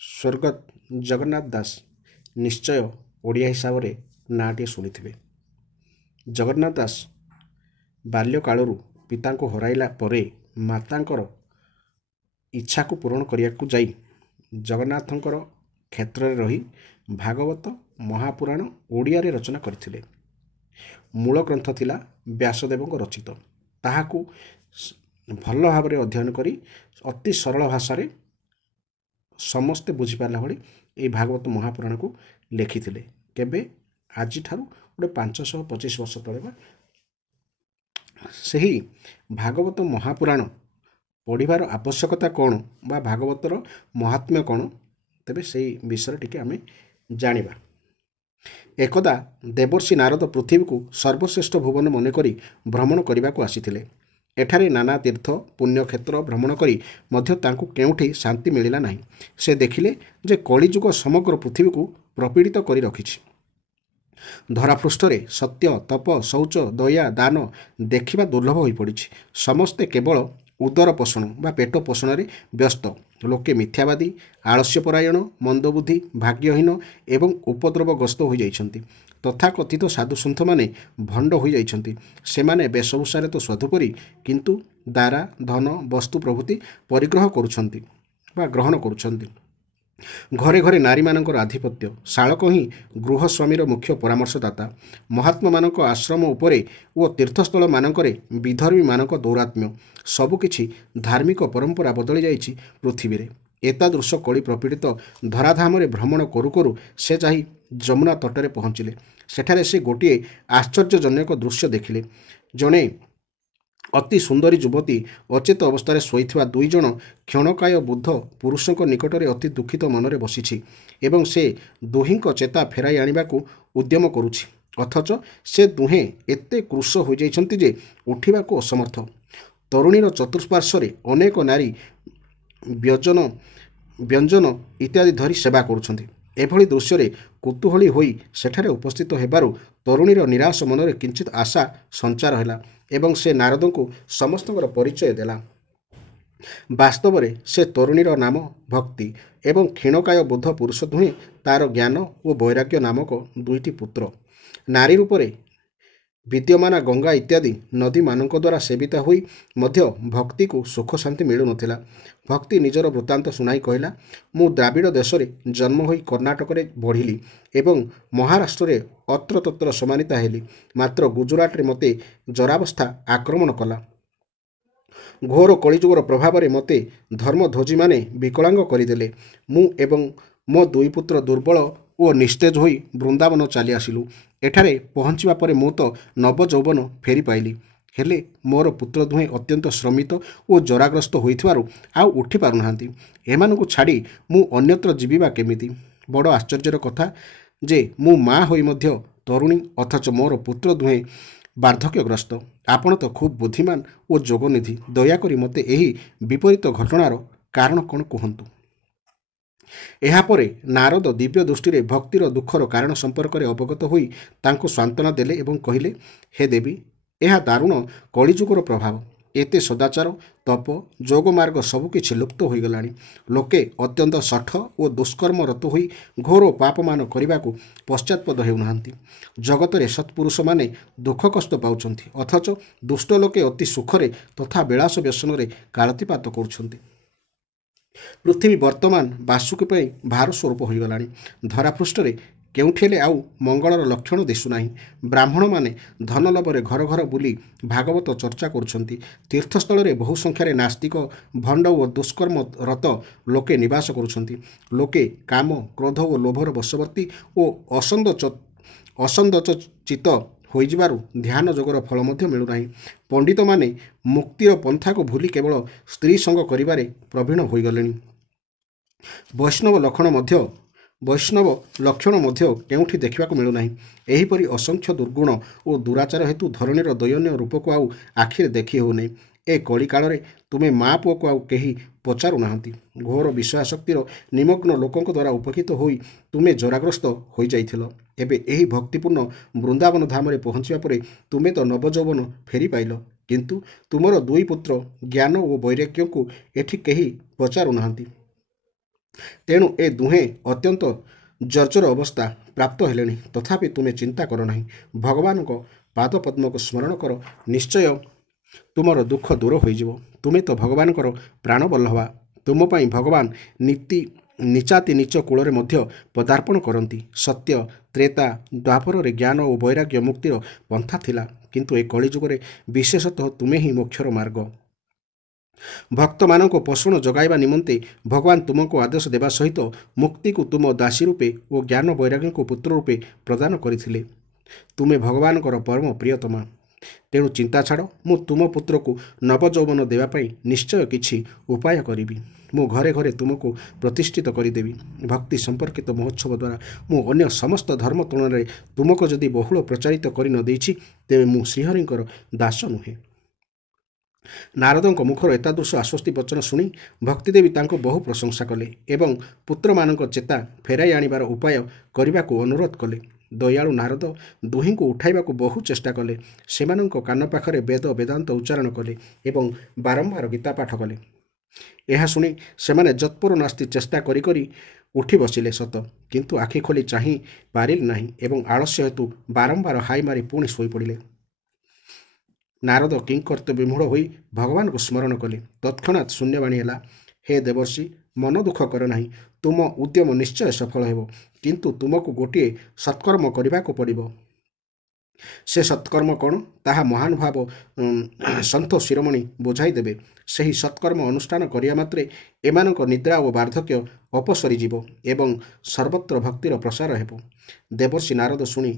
ସ୍ୱର୍ଗତ ଜଗନ୍ନାଥ ଦାସ ନିଶ୍ଚୟ ଓଡ଼ିଆ ହିସାବରେ ନାଁଟିଏ ଶୁଣିଥିବେ। ଜଗନ୍ନାଥ ଦାସ ବାଲ୍ୟକାଳରୁ ପିତାଙ୍କୁ ହରାଇଲା ପରେ ମାତାଙ୍କର ଇଚ୍ଛାକୁ ପୂରଣ କରିବାକୁ ଯାଇ ଜଗନ୍ନାଥଙ୍କର କ୍ଷେତ୍ରରେ ରହି ଭାଗବତ ମହାପୁରାଣ ଓଡ଼ିଆରେ ରଚନା କରିଥିଲେ। ମୂଳ ଗ୍ରନ୍ଥ ଥିଲା ବ୍ୟାସଦେବଙ୍କ ରଚିତ। ତାହାକୁ ଭଲ ଭାବରେ ଅଧ୍ୟୟନ କରି ଅତି ସରଳ ଭାଷାରେ ସମସ୍ତେ ବୁଝିପାରିଲା ଭଳି ଏହି ଭାଗବତ ମହାପୁରାଣକୁ ଲେଖିଥିଲେ। କେବେ? ଆଜିଠାରୁ ଗୋଟେ 525 ବର୍ଷ ତଳେ। ସେହି ଭାଗବତ ମହାପୁରାଣ ପଢ଼ିବାର ଆବଶ୍ୟକତା କ'ଣ ବା ଭାଗବତର ମହାତ୍ମ୍ୟ କ'ଣ, ତେବେ ସେହି ବିଷୟରେ ଟିକେ ଆମେ ଜାଣିବା। ଏକଦା ଦେବର୍ଷି ନାରଦ ପୃଥିବୀକୁ ସର୍ବଶ୍ରେଷ୍ଠ ଭୁବନ ମନେକରି ଭ୍ରମଣ କରିବାକୁ ଆସିଥିଲେ। ଏଠାରେ ନାନା ତୀର୍ଥ ପୁଣ୍ୟକ୍ଷେତ୍ର ଭ୍ରମଣ କରି ମଧ୍ୟ ତାଙ୍କୁ କେଉଁଠି ଶାନ୍ତି ମିଳିଲା ନାହିଁ। ସେ ଦେଖିଲେ ଯେ କଳିଯୁଗ ସମଗ୍ର ପୃଥିବୀକୁ ପ୍ରପୀଡ଼ିତ କରି ରଖିଛି। ଧରାପୃଷ୍ଠରେ ସତ୍ୟ, ତପ, ଶୌଚ, ଦୟା, ଦାନ ଦେଖିବା ଦୁର୍ଲଭ ହୋଇପଡ଼ିଛି। ସମସ୍ତେ କେବଳ ଉଦର ପୋଷଣ ବା ପେଟ ପୋଷଣରେ ବ୍ୟସ୍ତ। ଲୋକେ ମିଥ୍ୟାବାଦୀ, ଆଳସ୍ୟପରାୟଣ, ମନ୍ଦବୁଦ୍ଧି, ଭାଗ୍ୟହୀନ ଏବଂ ଉପଦ୍ରବଗ୍ରସ୍ତ ହୋଇଯାଇଛନ୍ତି। ତଥାକଥିତ ସାଧୁସନ୍ଥମାନେ ଭଣ୍ଡ ହୋଇଯାଇଛନ୍ତି। ସେମାନେ ବେଶଭୂଷାରେ ତ ସ୍ୱଧୁପରି, କିନ୍ତୁ ଦାରା, ଧନ, ବସ୍ତୁ ପ୍ରଭୃତି ପରିଗ୍ରହ କରୁଛନ୍ତି ବା ଗ୍ରହଣ କରୁଛନ୍ତି। ଘରେ ଘରେ ନାରୀମାନଙ୍କର ଆଧିପତ୍ୟ। ଶାଳକ ହିଁ ଗୃହସ୍ୱାମୀର ମୁଖ୍ୟ ପରାମର୍ଶଦାତା। ମହାତ୍ମାମାନଙ୍କ ଆଶ୍ରମ ଉପରେ ଓ ତୀର୍ଥସ୍ଥଳମାନଙ୍କରେ ବିଧର୍ମୀମାନଙ୍କ ଦୌରାତ୍ମ୍ୟ। ସବୁକିଛି ଧାର୍ମିକ ପରମ୍ପରା ବଦଳି ଯାଇଛି ପୃଥିବୀରେ। ଏତାଦୃଶ କଳି ପ୍ରପୀଡ଼ିତ ଧରାଧାମରେ ଭ୍ରମଣ କରୁ କରୁ ସେ ଯାଇ ଯମୁନା ତଟରେ ପହଞ୍ଚିଲେ। ସେଠାରେ ସେ ଗୋଟିଏ ଆଶ୍ଚର୍ଯ୍ୟଜନକ ଦୃଶ୍ୟ ଦେଖିଲେ। ଜଣେ ଅତି ସୁନ୍ଦରୀ ଯୁବତୀ ଅଚେତ ଅବସ୍ଥାରେ ଶୋଇଥିବା 2 ଜଣ କ୍ଷଣକାୟ ବୁଦ୍ଧ ପୁରୁଷଙ୍କ ନିକଟରେ ଅତି ଦୁଃଖିତ ମନରେ ବସିଛି ଏବଂ ସେ ଦୁହିଁଙ୍କ ଚେତା ଫେରାଇ ଆଣିବାକୁ ଉଦ୍ୟମ କରୁଛି। ଅଥଚ ସେ ଦୁହେଁ ଏତେ କୃଶ ହୋଇଯାଇଛନ୍ତି ଯେ ଉଠିବାକୁ ଅସମର୍ଥ। ତରୁଣୀର ଚତୁଃପାର୍ଶ୍ୱରେ ଅନେକ ନାରୀ ବ୍ୟଞ୍ଜନ ଇତ୍ୟାଦି ଧରି ସେବା କରୁଛନ୍ତି। ଏଭଳି ଦୃଶ୍ୟରେ କୁତୂହଳୀ ହୋଇ ସେଠାରେ ଉପସ୍ଥିତ ହେବାରୁ ତରୁଣୀର ନିରାଶ ମନରେ କିଞ୍ଚିତ୍ ଆଶା ସଞ୍ଚାର ହେଲା ଏବଂ ସେ ନାରଦଙ୍କୁ ସମସ୍ତଙ୍କର ପରିଚୟ ଦେଲା। ବାସ୍ତବରେ ସେ ତରୁଣୀର ନାମ ଭକ୍ତି ଏବଂ କ୍ଷୀଣକାୟ ବୁଦ୍ଧ ପୁରୁଷ ଦୁହେଁ ତାର ଜ୍ଞାନ ଓ ବୈରାଗ୍ୟ ନାମକ 2ଟି ପୁତ୍ର। ନାରୀ ରୂପରେ ବିଦ୍ୟମାନା ଗଙ୍ଗା ଇତ୍ୟାଦି ନଦୀମାନଙ୍କ ଦ୍ୱାରା ସେବିତା ହୋଇ ମଧ୍ୟ ଭକ୍ତିକୁ ସୁଖ ଶାନ୍ତି ମିଳୁନଥିଲା। ଭକ୍ତି ନିଜର ବୃତ୍ତାନ୍ତ ଶୁଣାଇ କହିଲା, ମୁଁ ଦ୍ରାବିଡ଼ ଦେଶରେ ଜନ୍ମ ହୋଇ କର୍ଣ୍ଣାଟକରେ ବଢ଼ିଲି ଏବଂ ମହାରାଷ୍ଟ୍ରରେ ଅତ୍ରତତ୍ର ସମାନିତା ହେଲି। ମାତ୍ର ଗୁଜରାଟରେ ମୋତେ ଜରାବସ୍ଥା ଆକ୍ରମଣ କଲା। ଘୋର କଳିଯୁଗର ପ୍ରଭାବରେ ମୋତେ ଧର୍ମଧ୍ୱଜୀମାନେ ବିକଳାଙ୍ଗ କରିଦେଲେ। ମୁଁ ଏବଂ ମୋ 2 ପୁତ୍ର ଦୁର୍ବଳ ଓ ନିସ୍ତେଜ ହୋଇ ବୃନ୍ଦାବନ ଚାଲି ଆସିଲୁ। ଏଠାରେ ପହଞ୍ଚିବା ପରେ ମୁଁ ତ ନବଯୌବନ ଫେରି ପାଇଲି, ହେଲେ ମୋର ପୁତ୍ର ଦୁହେଁ ଅତ୍ୟନ୍ତ ଶ୍ରମିତ ଓ ଜରାଗ୍ରସ୍ତ ହୋଇଥିବାରୁ ଆଉ ଉଠି ପାରୁନାହାନ୍ତି। ଏମାନଙ୍କୁ ଛାଡ଼ି ମୁଁ ଅନ୍ୟତ୍ର ଯିବି ବା କେମିତି? ବଡ଼ ଆଶ୍ଚର୍ଯ୍ୟର କଥା ଯେ ମୁଁ ମା' ହୋଇ ମଧ୍ୟ ତରୁଣୀ, ଅଥଚ ମୋର ପୁତ୍ର ଦୁହେଁ ବାର୍ଦ୍ଧକ୍ୟଗ୍ରସ୍ତ। ଆପଣ ତ ଖୁବ୍ ବୁଦ୍ଧିମାନ ଓ ଯୋଗନିଧି। ଦୟାକରି ମୋତେ ଏହି ବିପରୀତ ଘଟଣାର କାରଣ କ'ଣ କୁହନ୍ତୁ। ଏହାପରେ ନାରଦ ଦିବ୍ୟ ଦୃଷ୍ଟିରେ ଭକ୍ତିର ଦୁଃଖର କାରଣ ସମ୍ପର୍କରେ ଅବଗତ ହୋଇ ତାଙ୍କୁ ସାନ୍ତ୍ୱନା ଦେଲେ ଏବଂ କହିଲେ, ହେ ଦେବୀ, ଏହା ଦାରୁଣ କଳିଯୁଗର ପ୍ରଭାବ। ଏତେ ସଦାଚାର, ତପ, ଯୋଗମାର୍ଗ ସବୁକିଛି ଲୁପ୍ତ ହୋଇଗଲାଣି। ଲୋକେ ଅତ୍ୟନ୍ତ ଶଠ ଓ ଦୁଷ୍କର୍ମରତ ହୋଇ ଘୋର ପାପମାନ କରିବାକୁ ପଶ୍ଚାତ୍ପଦ ହେଉନାହାନ୍ତି। ଜଗତରେ ସତ୍ପୁରୁଷମାନେ ଦୁଃଖ କଷ୍ଟ ପାଉଛନ୍ତି, ଅଥଚ ଦୁଷ୍ଟ ଲୋକେ ଅତି ସୁଖରେ ତଥା ବିଳାସ ବ୍ୟସନରେ କାଳତିପାତ କରୁଛନ୍ତି। ପୃଥିବୀ ବର୍ତ୍ତମାନ ବାସୁକି ପାଇଁ ଭାର ସ୍ୱରୂପ ହୋଇଗଲାଣି। ଧରାପୃଷ୍ଠରେ କେଉଁଠି ହେଲେ ଆଉ ମଙ୍ଗଳର ଲକ୍ଷଣ ଦିଶୁନାହିଁ। ବ୍ରାହ୍ମଣମାନେ ଧନଲୋଭରେ ଘର ଘର ବୁଲି ଭାଗବତ ଚର୍ଚ୍ଚା କରୁଛନ୍ତି। ତୀର୍ଥସ୍ଥଳରେ ବହୁ ସଂଖ୍ୟାରେ ନାସ୍ତିକ, ଭଣ୍ଡ ଓ ଦୁଷ୍କର୍ମରତ ଲୋକେ ନିବାସ କରୁଛନ୍ତି। ଲୋକେ କାମ, କ୍ରୋଧ ଓ ଲୋଭର ବଶବର୍ତ୍ତୀ ଓ ଅସନ୍ଦୋଚଚିତ ହୋଇଯିବାରୁ ଧ୍ୟାନ ଯୋଗର ଫଳ ମଧ୍ୟ ମିଳୁନାହିଁ। ପଣ୍ଡିତମାନେ ମୁକ୍ତିର ପନ୍ଥାକୁ ଭୁଲି କେବଳ ସ୍ତ୍ରୀ ସଙ୍ଗ କରିବାରେ ପ୍ରବୀଣ ହୋଇଗଲେଣି। ବୈଷ୍ଣବ ଲକ୍ଷଣ ମଧ୍ୟ କେଉଁଠି ଦେଖିବାକୁ ମିଳୁନାହିଁ। ଏହିପରି ଅସଂଖ୍ୟ ଦୁର୍ଗୁଣ ଓ ଦୁରାଚାର ହେତୁ ଧରଣୀର ଦୟନୀୟ ରୂପକୁ ଆଉ ଆଖିରେ ଦେଖି ହେଉନାହିଁ। ଏ କଳିକାଳରେ ତୁମେ ମା ପୁଅକୁ ଆଉ କେହି ପଚାରୁନାହାନ୍ତି। ଘୋର ବିଷୟାସକ୍ତିର ନିମଗ୍ନ ଲୋକଙ୍କ ଦ୍ୱାରା ଉପେକ୍ଷିତ ହୋଇ ତୁମେ ଜରାଗ୍ରସ୍ତ ହୋଇଯାଇଥିଲ। ଏବେ ଏହି ଭକ୍ତିପୂର୍ଣ୍ଣ ବୃନ୍ଦାବନ ଧାମରେ ପହଞ୍ଚିବା ପରେ ତୁମେ ତ ନବଯୌବନ ଫେରି ପାଇଲ, କିନ୍ତୁ ତୁମର 2 ପୁତ୍ର ଜ୍ଞାନ ଓ ବୈରାଗ୍ୟଙ୍କୁ ଏଠି କେହି ପଚାରୁନାହାନ୍ତି। ତେଣୁ ଏ ଦୁହେଁ ଅତ୍ୟନ୍ତ ଜର୍ଜର ଅବସ୍ଥା ପ୍ରାପ୍ତ ହେଲେଣି। ତଥାପି ତୁମେ ଚିନ୍ତା କର ନାହିଁ, ଭଗବାନଙ୍କ ପାଦପଦ୍ମକୁ ସ୍ମରଣ କର, ନିଶ୍ଚୟ ତୁମର ଦୁଃଖ ଦୂର ହୋଇଯିବ। ତୁମେ ତ ଭଗବାନଙ୍କର ପ୍ରାଣବଲ୍ଲଭା। ତୁମ ପାଇଁ ଭଗବାନ ନିଚାତି ନିଚ କୂଳରେ ମଧ୍ୟ ପଦାର୍ପଣ କରନ୍ତି। ସତ୍ୟ ତ୍ରେତା ଦ୍ୱାପରରେ ଜ୍ଞାନ ଓ ବୈରାଗ୍ୟ ମୁକ୍ତିର ପନ୍ଥା ଥିଲା, କିନ୍ତୁ ଏ କଳିଯୁଗରେ ବିଶେଷତଃ ତୁମେ ହିଁ ମୋକ୍ଷର ମାର୍ଗ। ଭକ୍ତମାନଙ୍କୁ ପୋଷଣ ଯୋଗାଇବା ନିମନ୍ତେ ଭଗବାନ ତୁମକୁ ଆଦେଶ ଦେବା ସହିତ ମୁକ୍ତିକୁ ତୁମ ଦାସୀ ରୂପେ ଓ ଜ୍ଞାନ ବୈରାଗ୍ୟଙ୍କୁ ପୁତ୍ର ରୂପେ ପ୍ରଦାନ କରିଥିଲେ। ତୁମେ ଭଗବାନଙ୍କର ପରମ ପ୍ରିୟତମା। ତେଣୁ ଚିନ୍ତା ଛାଡ଼, ମୁଁ ତୁମ ପୁତ୍ରକୁ ନବଯୌବନ ଦେବା ପାଇଁ ନିଶ୍ଚୟ କିଛି ଉପାୟ କରିବି। ମୁଁ ଘରେ ଘରେ ତୁମକୁ ପ୍ରତିଷ୍ଠିତ କରିଦେବି। ଭକ୍ତି ସମ୍ପର୍କିତ ମହୋତ୍ସବ ଦ୍ୱାରା ମୁଁ ଅନ୍ୟ ସମସ୍ତ ଧର୍ମ ତୁଳନାରେ ତୁମକୁ ଯଦି ବହୁଳ ପ୍ରଚାରିତ କରି ନ ଦେଇଛି, ତେବେ ମୁଁ ଶ୍ରୀହରିଙ୍କର ଦାସ ନୁହେଁ। ନାରଦଙ୍କ ମୁଖର ଏତାଦୃଶ ଆଶ୍ୱସ୍ତି ବଚନ ଶୁଣି ଭକ୍ତିଦେବୀ ତାଙ୍କୁ ବହୁ ପ୍ରଶଂସା କଲେ ଏବଂ ପୁତ୍ରମାନଙ୍କ ଚେତା ଫେରାଇ ଆଣିବାର ଉପାୟ କରିବାକୁ ଅନୁରୋଧ କଲେ। ଦୟାଳୁ ନାରଦ ଦୁହିଁଙ୍କୁ ଉଠାଇବାକୁ ବହୁ ଚେଷ୍ଟା କଲେ। ସେମାନଙ୍କ କାନ ପାଖରେ ବେଦ ବେଦାନ୍ତ ଉଚ୍ଚାରଣ କଲେ ଏବଂ ବାରମ୍ବାର ଗୀତା ପାଠ କଲେ। ଏହା ଶୁଣି ସେମାନେ ଯତ୍ପର ନାସ୍ତି ଚେଷ୍ଟା କରି କରି ଉଠି ବସିଲେ ସତ, କିନ୍ତୁ ଆଖି ଖୋଲି ଚାହିଁ ପାରିଲେ ନାହିଁ ଏବଂ ଆଳସ୍ୟ ହେତୁ ବାରମ୍ବାର ହାଇ ମାରି ପୁଣି ଶୋଇପଡ଼ିଲେ। ନାରଦ କିଂକର୍ତ୍ତବ୍ୟମୂଢ଼ ହୋଇ ଭଗବାନଙ୍କୁ ସ୍ମରଣ କଲେ। ତତ୍କ୍ଷଣାତ୍ ଶୂନ୍ୟବାଣୀ ହେଲା, ହେ ଦେବର୍ଷି, ମନ ଦୁଃଖ କର ନାହିଁ। ତୁମ ଉଦ୍ୟମ ନିଶ୍ଚୟ ସଫଳ ହେବ, କିନ୍ତୁ ତୁମକୁ ଗୋଟିଏ ସତ୍କର୍ମ କରିବାକୁ ପଡ଼ିବ। ସେ ସତ୍କର୍ମ କ'ଣ, ତାହା ମହାନୁଭାବ ସନ୍ଥ ଶିରୋମଣି ବୁଝାଇ ଦେବେ। ସେହି ସତ୍କର୍ମ ଅନୁଷ୍ଠାନ କରିବା ମାତ୍ରେ ଏମାନଙ୍କ ନିଦ୍ରା ଓ ବାର୍ଦ୍ଧକ୍ୟ ଅପସରିଯିବ ଏବଂ ସର୍ବତ୍ର ଭକ୍ତିର ପ୍ରସାର ହେବ। ଦେବର୍ଷି ନାରଦ ଶୁଣି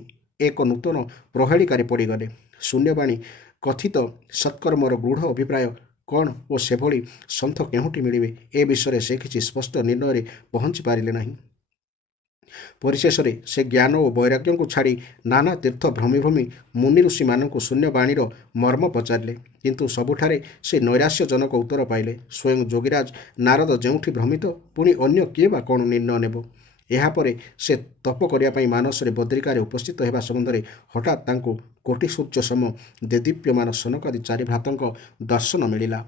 ଏକ ନୂତନ ପ୍ରହେଳିକାରେ ପଡ଼ିଗଲେ। ଶୂନ୍ୟବାଣୀ କଥିତ ସତ୍କର୍ମର ଗୂଢ଼ ଅଭିପ୍ରାୟ କ'ଣ ଓ ସେଭଳି ସନ୍ଥ କେଉଁଠି ମିଳିବେ, ଏ ବିଷୟରେ ସେ କିଛି ସ୍ପଷ୍ଟ ନିର୍ଣ୍ଣୟରେ ପହଞ୍ଚି ପାରିଲେ ନାହିଁ। ପରିଶେଷରେ ସେ ଜ୍ଞାନ ଓ ବୈରାଗ୍ୟଙ୍କୁ ଛାଡ଼ି ନାନା ତୀର୍ଥ ଭ୍ରମି ଭ୍ରମି ମୁନି ଋଷିମାନଙ୍କୁ ଶୂନ୍ୟବାଣୀର ମର୍ମ ପଚାରିଲେ, କିନ୍ତୁ ସବୁଠାରେ ସେ ନୈରାଶ୍ୟଜନକ ଉତ୍ତର ପାଇଲେ। ସ୍ୱୟଂ ଯୋଗୀରାଜ ନାରଦ ଯେଉଁଠି ଭ୍ରମିତ, ପୁଣି ଅନ୍ୟ କିଏ ବା କ'ଣ ନିର୍ଣ୍ଣୟ ନେବ? ଏହାପରେ ସେ ତପ କରିବା ପାଇଁ ମାନସରେ ବଦ୍ରିକାରେ ଉପସ୍ଥିତ ହେବା ସମ୍ବନ୍ଧରେ ହଠାତ୍ ତାଙ୍କୁ କୋଟି ସୂର୍ଯ୍ୟ ସମ ଦେଦୀପ୍ୟମାନ ସନକାଦି ଚାରି ଭ୍ରାତାଙ୍କ ଦର୍ଶନ ମିଳିଲା।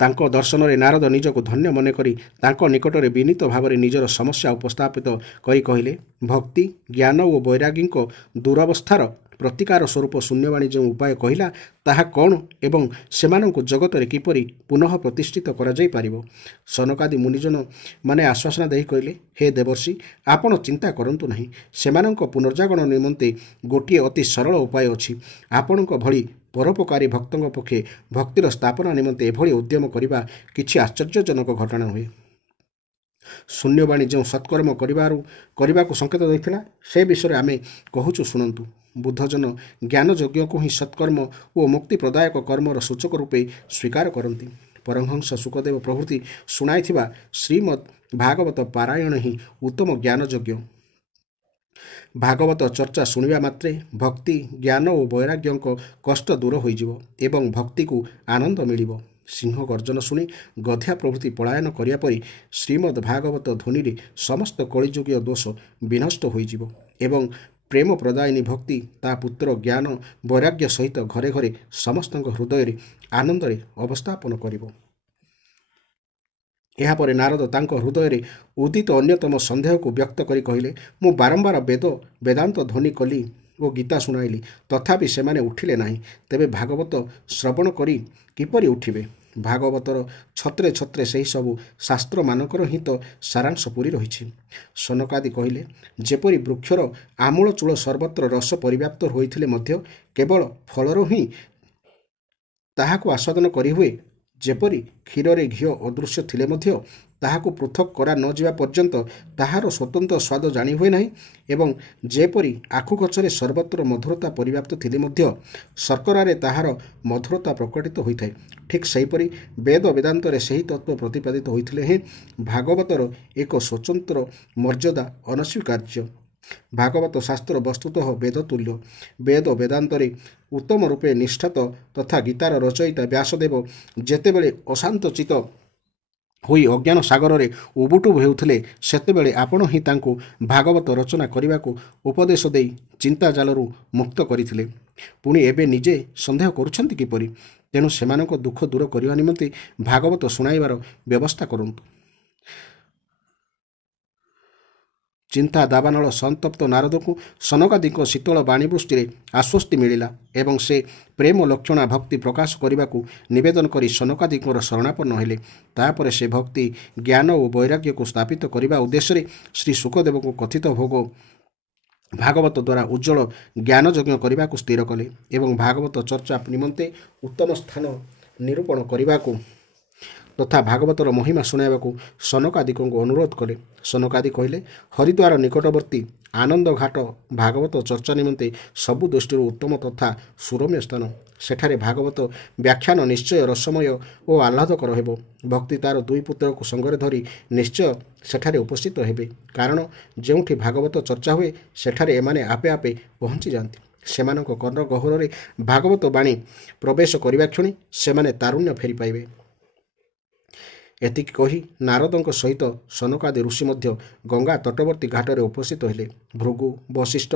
ତାଙ୍କ ଦର୍ଶନରେ ନାରଦ ନିଜକୁ ଧନ୍ୟ ମନେକରି ତାଙ୍କ ନିକଟରେ ବିନୀତ ଭାବରେ ନିଜର ସମସ୍ୟା ଉପସ୍ଥାପିତ କରି କହିଲେ, ଭକ୍ତି ଜ୍ଞାନ ଓ ବୈରାଗୀଙ୍କ ଦୁରବସ୍ଥାର ପ୍ରତିକାର ସ୍ୱରୂପ ଶୂନ୍ୟବାଣୀ ଯେଉଁ ଉପାୟ କହିଲା, ତାହା କ'ଣ ଏବଂ ସେମାନଙ୍କୁ ଜଗତରେ କିପରି ପୁନଃ ପ୍ରତିଷ୍ଠିତ କରାଯାଇପାରିବ? ସନକାଦି ମୁନିଜନ ମାନେ ଆଶ୍ୱାସନା ଦେଇ କହିଲେ, ହେ ଦେବର୍ଷି, ଆପଣ ଚିନ୍ତା କରନ୍ତୁ ନାହିଁ। ସେମାନଙ୍କ ପୁନର୍ଜାଗରଣ ନିମନ୍ତେ ଗୋଟିଏ ଅତି ସରଳ ଉପାୟ ଅଛି। ଆପଣଙ୍କ ଭଳି ପରୋପକାରୀ ଭକ୍ତଙ୍କ ପକ୍ଷେ ଭକ୍ତିର ସ୍ଥାପନା ନିମନ୍ତେ ଏଭଳି ଉଦ୍ୟମ କରିବା କିଛି ଆଶ୍ଚର୍ଯ୍ୟଜନକ ଘଟଣା ନୁହେଁ। ଶୂନ୍ୟବାଣୀ ଯେଉଁ ସତ୍କର୍ମ କରିବାକୁ ସଂକେତ ଦେଇଥିଲା, ସେ ବିଷୟରେ ଆମେ କହୁଛୁ ଶୁଣନ୍ତୁ। ବୁଦ୍ଧଜନ ଜ୍ଞାନଯଜ୍ଞକୁ ହିଁ ସତ୍କର୍ମ ଓ ମୁକ୍ତି ପ୍ରଦାୟକ କର୍ମର ସୂଚକ ରୂପେ ସ୍ୱୀକାର କରନ୍ତି। ପରମହଂସ ସୁଖଦେବ ପ୍ରଭୃତି ଶୁଣାଇଥିବା ଶ୍ରୀମଦ୍ ଭାଗବତ ପାରାୟଣ ହିଁ ଉତ୍ତମ ଜ୍ଞାନଯଜ୍ଞ। ଭାଗବତ ଚର୍ଚ୍ଚା ଶୁଣିବା ମାତ୍ରେ ଭକ୍ତି ଜ୍ଞାନ ଓ ବୈରାଗ୍ୟଙ୍କ କଷ୍ଟ ଦୂର ହୋଇଯିବ ଏବଂ ଭକ୍ତିକୁ ଆନନ୍ଦ ମିଳିବ। ସିଂହ ଗର୍ଜନ ଶୁଣି ଗଧିଆ ପ୍ରଭୃତି ପଳାୟନ କରିବା ପରି ଶ୍ରୀମଦ୍ ଭାଗବତ ଧ୍ୱନିରେ ସମସ୍ତ କଳିଯୁଗୀୟ ଦୋଷ ବିନଷ୍ଟ ହୋଇଯିବ ଏବଂ ପ୍ରେମ ପ୍ରଦାୟିନୀ ଭକ୍ତି ତା ପୁତ୍ର ଜ୍ଞାନ ବୈରାଗ୍ୟ ସହିତ ଘରେ ଘରେ ସମସ୍ତଙ୍କ ହୃଦୟରେ ଆନନ୍ଦରେ ଅବସ୍ଥାପନ କରିବ। ଏହାପରେ ନାରଦ ତାଙ୍କ ହୃଦୟରେ ଉଦିତ ଅନ୍ୟତମ ସନ୍ଦେହକୁ ବ୍ୟକ୍ତ କରି କହିଲେ, ମୁଁ ବାରମ୍ବାର ବେଦାନ୍ତ ଧ୍ୱନି କଲି ଓ ଗୀତା ଶୁଣାଇଲି, ତଥାପି ସେମାନେ ଉଠିଲେ ନାହିଁ। ତେବେ ଭାଗବତ ଶ୍ରବଣ କରି କିପରି ଉଠିବେ? ଭାଗବତର ଛତ୍ରେ ଛତ୍ରେ ସେହିସବୁ ଶାସ୍ତ୍ରମାନଙ୍କର ହିଁ ତ ସାରାଂଶ ପୁରୀ ରହିଛି। ସନକାଦି କହିଲେ, ଯେପରି ବୃକ୍ଷର ଆମୂଳ ଚୂଳ ସର୍ବତ୍ର ରସ ପରିବ୍ୟାପ୍ତ ହୋଇଥିଲେ ମଧ୍ୟ କେବଳ ଫଳରୁ ହିଁ ତାହାକୁ ଆସ୍ୱାଦନ କରିହୁଏ, ଯେପରି କ୍ଷୀରରେ ଘିଅ ଅଦୃଶ୍ୟ ଥିଲେ ମଧ୍ୟ ତାହାକୁ ପୃଥକ୍ କରା ନ ଯିବା ପର୍ଯ୍ୟନ୍ତ ତାହାର ସ୍ୱତନ୍ତ୍ର ସ୍ୱାଦ ଜାଣି ହୁଏ ନାହିଁ ଏବଂ ଯେପରି ଆଖୁ ଗଛରେ ସର୍ବତ୍ର ମଧୁରତା ପରିବ୍ୟାପ୍ତ ଥିଲେ ମଧ୍ୟ ଶର୍କରାରେ ତାହାର ମଧୁରତା ପ୍ରକଟିତ ହୋଇଥାଏ, ଠିକ୍ ସେହିପରି ବେଦ ବେଦାନ୍ତରେ ସେହି ତତ୍ତ୍ୱ ପ୍ରତିପାଦିତ ହୋଇଥିଲେ ହେଁ ଭାଗବତର ଏକ ସ୍ୱତନ୍ତ୍ର ମର୍ଯ୍ୟାଦା ଅନସ୍ୱୀକାର୍ଯ୍ୟ। ଭାଗବତ ଶାସ୍ତ୍ର ବସ୍ତୁତଃ ବେଦତୁଲ୍ୟ। ବେଦ ବେଦାନ୍ତରେ ଉତ୍ତମ ରୂପେ ନିଷ୍ଠାତ ତଥା ଗୀତାର ରଚୟିତା ବ୍ୟାସଦେବ ଯେତେବେଳେ ଅଶାନ୍ତଚିତ ହୋଇ ଅଜ୍ଞାନ ସାଗରରେ ଉବୁଟୁବୁ ହେଉଥିଲେ, ସେତେବେଳେ ଆପଣ ହିଁ ତାଙ୍କୁ ଭାଗବତ ରଚନା କରିବାକୁ ଉପଦେଶ ଦେଇ ଚିନ୍ତା ଜାଲରୁ ମୁକ୍ତ କରିଥିଲେ। ପୁଣି ଏବେ ନିଜେ ସନ୍ଦେହ କରୁଛନ୍ତି କିପରି? ତେଣୁ ସେମାନଙ୍କ ଦୁଃଖ ଦୂର କରିବା ନିମନ୍ତେ ଭାଗବତ ଶୁଣାଇବାର ବ୍ୟବସ୍ଥା କରନ୍ତୁ। ଚିନ୍ତା ଦାବାନଳ ସନ୍ତପ୍ତ ନାରଦକୁ ସନକାଦିଙ୍କ ଶୀତଳ ବାଣୀବୃଷ୍ଟିରେ ଆଶ୍ୱସ୍ତି ମିଳିଲା ଏବଂ ସେ ପ୍ରେମ ଲକ୍ଷଣା ଭକ୍ତି ପ୍ରକାଶ କରିବାକୁ ନିବେଦନ କରି ସନକାଦିଙ୍କର ଶରଣାପନ୍ନ ହେଲେ। ତାପରେ ସେ ଭକ୍ତି ଜ୍ଞାନ ଓ ବୈରାଗ୍ୟକୁ ସ୍ଥାପିତ କରିବା ଉଦ୍ଦେଶ୍ୟରେ ଶ୍ରୀ ଶୁକଦେବଙ୍କୁ କଥିତ ଭୋଗ ଭାଗବତ ଦ୍ୱାରା ଉଜ୍ଜଳ ଜ୍ଞାନଯଜ୍ଞ କରିବାକୁ ସ୍ଥିର କଲେ ଏବଂ ଭାଗବତ ଚର୍ଚ୍ଚା ନିମନ୍ତେ ଉତ୍ତମ ସ୍ଥାନ ନିରୂପଣ କରିବାକୁ ତଥା ଭାଗବତର ମହିମା ଶୁଣାଇବାକୁ ସନକାଦିକଙ୍କୁ ଅନୁରୋଧ କଲେ। ସନକାଦି କହିଲେ, ହରିଦ୍ୱାର ନିକଟବର୍ତ୍ତୀ ଆନନ୍ଦ ଘାଟ ଭାଗବତ ଚର୍ଚ୍ଚା ନିମନ୍ତେ ସବୁ ଦୃଷ୍ଟିରୁ ଉତ୍ତମ ତଥା ସୁରମ୍ୟ ସ୍ଥାନ। ସେଠାରେ ଭାଗବତ ବ୍ୟାଖ୍ୟାନ ନିଶ୍ଚୟ ରସମୟ ଓ ଆହ୍ଲାଦକର ହେବ। ଭକ୍ତି ତାର ଦୁଇ ପୁତ୍ରକୁ ସଙ୍ଗରେ ଧରି ନିଶ୍ଚୟ ସେଠାରେ ଉପସ୍ଥିତ ହେବେ, କାରଣ ଯେଉଁଠି ଭାଗବତ ଚର୍ଚ୍ଚା ହୁଏ ସେଠାରେ ଏମାନେ ଆପେ ଆପେ ପହଞ୍ଚି ଯାଆନ୍ତି। ସେମାନଙ୍କ କର୍ଣ୍ଣ ଗହ୍ୱରରେ ଭାଗବତ ବାଣୀ ପ୍ରବେଶ କରିବା କ୍ଷଣି ସେମାନେ ତାରୁଣ୍ୟ ଫେରି ପାଇବେ। ଏତିକି କହି ନାରଦଙ୍କ ସହିତ ସନକାଦି ଋଷି ମଧ୍ୟ ଗଙ୍ଗା ତଟବର୍ତ୍ତୀ ଘାଟରେ ଉପସ୍ଥିତ ହେଲେ। ଭୃଗୁ, ବଶିଷ୍ଠ,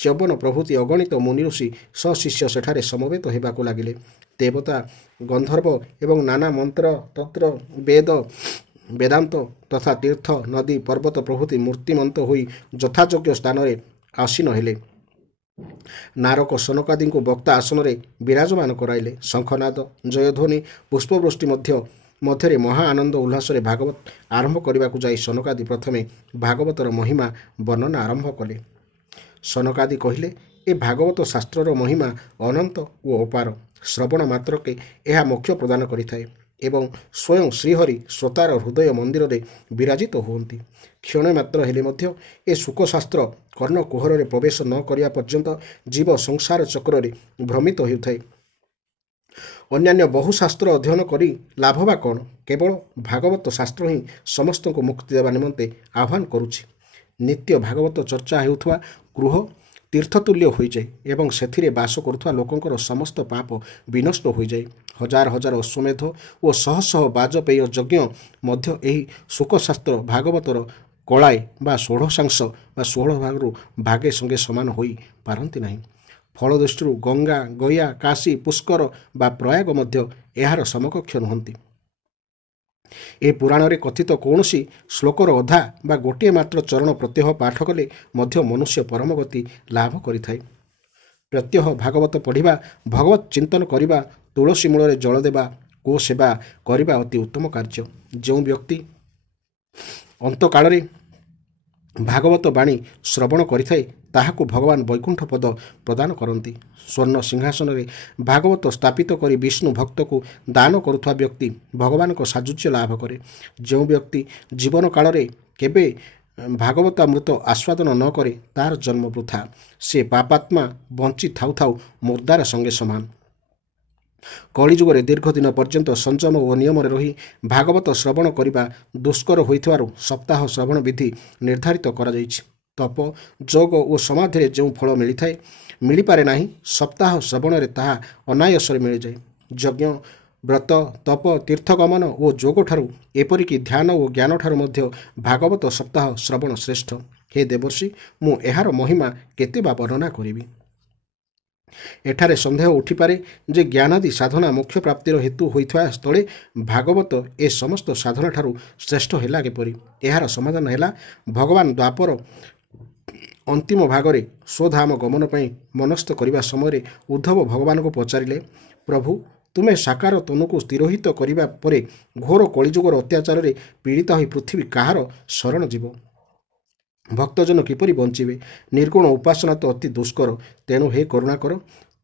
ଚ୍ୟବନ ପ୍ରଭୃତି ଅଗଣିତ ମୁନି ଋଷି ସଶିଷ୍ୟ ସେଠାରେ ସମବେତ ହେବାକୁ ଲାଗିଲେ। ଦେବତା, ଗନ୍ଧର୍ବ ଏବଂ ନାନା ମନ୍ତ୍ର, ତନ୍ତ୍ର, ବେଦାନ୍ତ ତଥା ତୀର୍ଥ, ନଦୀ, ପର୍ବତ ପ୍ରଭୃତି ମୂର୍ତ୍ତିମନ୍ତ ହୋଇ ଯଥାଯୋଗ୍ୟ ସ୍ଥାନରେ ଆସୀନ ହେଲେ। ନାରକ ସନକାଦିଙ୍କୁ ବକ୍ତା ଆସନରେ ବିରାଜମାନ କରାଇଲେ। ଶଙ୍ଖନାଦ, ଜୟଧ୍ୱନି, ପୁଷ୍ପବୃଷ୍ଟି ମଧ୍ୟରେ ମହା ଆନନ୍ଦ ଉଲ୍ଲାସରେ ଭାଗବତ ଆରମ୍ଭ କରିବାକୁ ଯାଇ ସନକାଦି ପ୍ରଥମେ ଭାଗବତର ମହିମା ବର୍ଣ୍ଣନା ଆରମ୍ଭ କଲେ। ସନକାଦି କହିଲେ, ଏ ଭାଗବତ ଶାସ୍ତ୍ରର ମହିମା ଅନନ୍ତ ଓ ଅପାର। ଶ୍ରବଣ ମାତ୍ରକେ ଏହା ମୋକ୍ଷ ପ୍ରଦାନ କରିଥାଏ ଏବଂ ସ୍ୱୟଂ ଶ୍ରୀହରି ଶ୍ରୋତାର ହୃଦୟ ମନ୍ଦିରରେ ବିରାଜିତ ହୁଅନ୍ତି। କ୍ଷଣେ ମାତ୍ର ହେଲେ ମଧ୍ୟ ଏ ଶୁକଶାସ୍ତ୍ର କର୍ଣ୍ଣ କୁହରରେ ପ୍ରବେଶ ନ କରିବା ପର୍ଯ୍ୟନ୍ତ ଜୀବ ସଂସାର ଚକ୍ରରେ ଭ୍ରମିତ ହେଉଥାଏ। ଅନ୍ୟାନ୍ୟ ବହୁ ଶାସ୍ତ୍ର ଅଧ୍ୟୟନ କରି ଲାଭ ବା କ'ଣ? କେବଳ ଭାଗବତ ଶାସ୍ତ୍ର ହିଁ ସମସ୍ତଙ୍କୁ ମୁକ୍ତି ଦେବା ନିମନ୍ତେ ଆହ୍ୱାନ କରୁଛି। ନିତ୍ୟ ଭାଗବତ ଚର୍ଚ୍ଚା ହେଉଥିବା ଗୃହ ତୀର୍ଥତୁଲ୍ୟ ହୋଇଯାଏ ଏବଂ ସେଥିରେ ବାସ କରୁଥିବା ଲୋକଙ୍କର ସମସ୍ତ ପାପ ବିନଷ୍ଟ ହୋଇଯାଏ। ହଜାର ହଜାର ଅଶ୍ୱମେଧ ଓ ଶହ ଶହ ବାଜପେୟ ଯଜ୍ଞ ମଧ୍ୟ ଏହି ଶୁକଶାସ୍ତ୍ର ଭାଗବତର କଳାଏ ବା ଷୋଡ଼ଶାଂଶ ବା 16 ଭାଗରୁ ଭାଗେ ସଙ୍ଗେ ସମାନ ହୋଇ ପାରନ୍ତି ନାହିଁ। ଫଳ ଦୃଷ୍ଟିରୁ ଗଙ୍ଗା, ଗୟା, କାଶୀ, ପୁଷ୍କର ବା ପ୍ରୟାଗ ମଧ୍ୟ ଏହାର ସମକକ୍ଷ ନୁହନ୍ତି। ଏ ପୁରାଣରେ କଥିତ କୌଣସି ଶ୍ଲୋକର ଅଧା ବା ଗୋଟିଏ ମାତ୍ର ଚରଣ ପ୍ରତ୍ୟହ ପାଠ କଲେ ମଧ୍ୟ ମନୁଷ୍ୟ ପରମଗତି ଲାଭ କରିଥାଏ। ପ୍ରତ୍ୟହ ଭାଗବତ ପଢ଼ିବା, ଭଗବତ ଚିନ୍ତନ କରିବା, ତୁଳସୀ ମୂଳରେ ଜଳ ଦେବା, ଗୋ ସେବା କରିବା ଅତି ଉତ୍ତମ କାର୍ଯ୍ୟ। ଯେଉଁ ବ୍ୟକ୍ତି ଅନ୍ତକାଳରେ ଭାଗବତ ବାଣୀ ଶ୍ରବଣ କରିଥାଏ ତାହାକୁ ଭଗବାନ ବୈକୁଣ୍ଠ ପଦ ପ୍ରଦାନ କରନ୍ତି। ସ୍ୱର୍ଣ୍ଣ ସିଂହାସନରେ ଭାଗବତ ସ୍ଥାପିତ କରି ବିଷ୍ଣୁ ଭକ୍ତକୁ ଦାନ କରୁଥିବା ବ୍ୟକ୍ତି ଭଗବାନଙ୍କ ସାଯୁଜ୍ୟ ଲାଭ କରେ। ଯେଉଁ ବ୍ୟକ୍ତି ଜୀବନ କାଳରେ କେବେ ଭାଗବତାମୃତ ଆସ୍ୱାଦନ ନ କରେ ତାର ଜନ୍ମ ବୃଥା। ସେ ପାପାତ୍ମା ବଞ୍ଚି ଥାଉ ଥାଉ ମୁର୍ଦ୍ଦାର ସଙ୍ଗେ ସମାନ। କଳିଯୁଗରେ ଦୀର୍ଘଦିନ ପର୍ଯ୍ୟନ୍ତ ସଂଯମ ଓ ନିୟମରେ ରହି ଭାଗବତ ଶ୍ରବଣ କରିବା ଦୁଷ୍କର ହୋଇଥିବାରୁ ସପ୍ତାହ ଶ୍ରବଣ ବିଧି ନିର୍ଦ୍ଧାରିତ କରାଯାଇଛି। ତପ, ଯୋଗ ଓ ସମାଧିରେ ଯେଉଁ ଫଳ ମିଳିପାରେ ନାହିଁ, ସପ୍ତାହ ଶ୍ରବଣରେ ତାହା ଅନାୟାସରେ ମିଳିଯାଏ। ଯଜ୍ଞ, ବ୍ରତ, ତପ, ତୀର୍ଥଗମନ ଓ ଯୋଗଠାରୁ ଏପରିକି ଧ୍ୟାନ ଓ ଜ୍ଞାନଠାରୁ ମଧ୍ୟ ଭାଗବତ ସପ୍ତାହ ଶ୍ରବଣ ଶ୍ରେଷ୍ଠ। ହେ ଦେବର୍ଷି, ମୁଁ ଏହାର ମହିମା କେତେ ବା ବର୍ଣ୍ଣନା କରିବି? ଏଠାରେ ସନ୍ଦେହ ଉଠିପାରେ ଯେ ଜ୍ଞାନାଦି ସାଧନା ମୋକ୍ଷ ପ୍ରାପ୍ତିର ହେତୁ ହୋଇଥିବା ସ୍ଥଳେ ଭାଗବତ ଏ ସମସ୍ତ ସାଧନାଠାରୁ ଶ୍ରେଷ୍ଠ ହେଲା କିପରି? ଏହାର ସମାଧାନ ହେଲା, ଭଗବାନ ଦ୍ୱାପର ଅନ୍ତିମ ଭାଗରେ ସ୍ୱଧାମ ଗମନ ପାଇଁ ମନସ୍ଥ କରିବା ସମୟରେ ଉଦ୍ଧବ ଭଗବାନଙ୍କୁ ପଚାରିଲେ, ପ୍ରଭୁ, ତୁମେ ସାକାର ତନୁକୁ ସ୍ଥିରୋହିତ କରିବା ପରେ ଘୋର କଳିଯୁଗର ଅତ୍ୟାଚାରରେ ପୀଡ଼ିତ ହୋଇ ପୃଥିବୀ କାହାର ଶରଣ ଯିବ? ଭକ୍ତଜନ କିପରି ବଞ୍ଚିବେ? ନିର୍ଗୁଣ ଉପାସନା ତ ଅତି ଦୁଷ୍କର। ତେଣୁ ହେ କରୁଣାକର,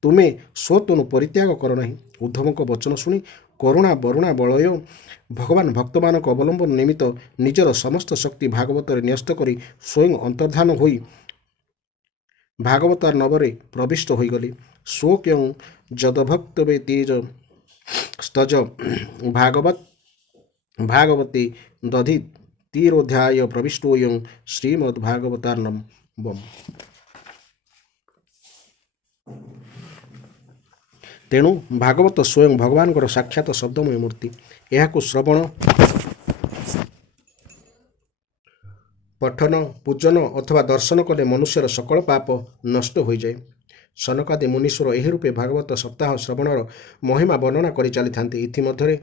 ତୁମେ ସ୍ୱତନୁ ପରିତ୍ୟାଗ କର ନାହିଁ। ଉଦ୍ଧବଙ୍କ ବଚନ ଶୁଣି କରୁଣା ବରୁଣା ବଳୟ ଭଗବାନ ଭକ୍ତମାନଙ୍କ ଅବଲମ୍ବନ ନିମିତ୍ତ ନିଜର ସମସ୍ତ ଶକ୍ତି ଭାଗବତରେ ନ୍ୟସ୍ତ କରି ସ୍ୱୟଂ ଅନ୍ତର୍ଧାନ ହୋଇ ଭାଗବତାର ନବରେ ପ୍ରବିଷ୍ଟ ହୋଇଗଲେ। ସ୍ୱ ଯଦଭକ୍ତବେ ତେଜ ସ୍ତଜ ଭାଗବତୀ ଦଧି ତୀରୋଧ୍ୟାୟ ପ୍ରବିଷ୍ଟୋୟଂ ଶ୍ରୀମଦ୍ ଭାଗବତାର୍ଣ୍ଣବମ୍। ତେଣୁ ଭାଗବତ ସ୍ୱୟଂ ଭଗବାନଙ୍କର ସାକ୍ଷାତ ଶବ୍ଦମୟ ମୂର୍ତ୍ତି। ଏହାକୁ ଶ୍ରବଣ, ପଠନ, ପୂଜନ ଅଥବା ଦର୍ଶନ କଲେ ମନୁଷ୍ୟର ସକଳ ପାପ ନଷ୍ଟ ହୋଇଯାଏ। ସନକାଦି ମୁନୀଶ୍ୱର ଏହି ରୂପେ ଭାଗବତ ସପ୍ତାହ ଶ୍ରବଣର ମହିମା ବର୍ଣ୍ଣନା କରି ଚାଲିଥାନ୍ତି। ଇତିମଧ୍ୟରେ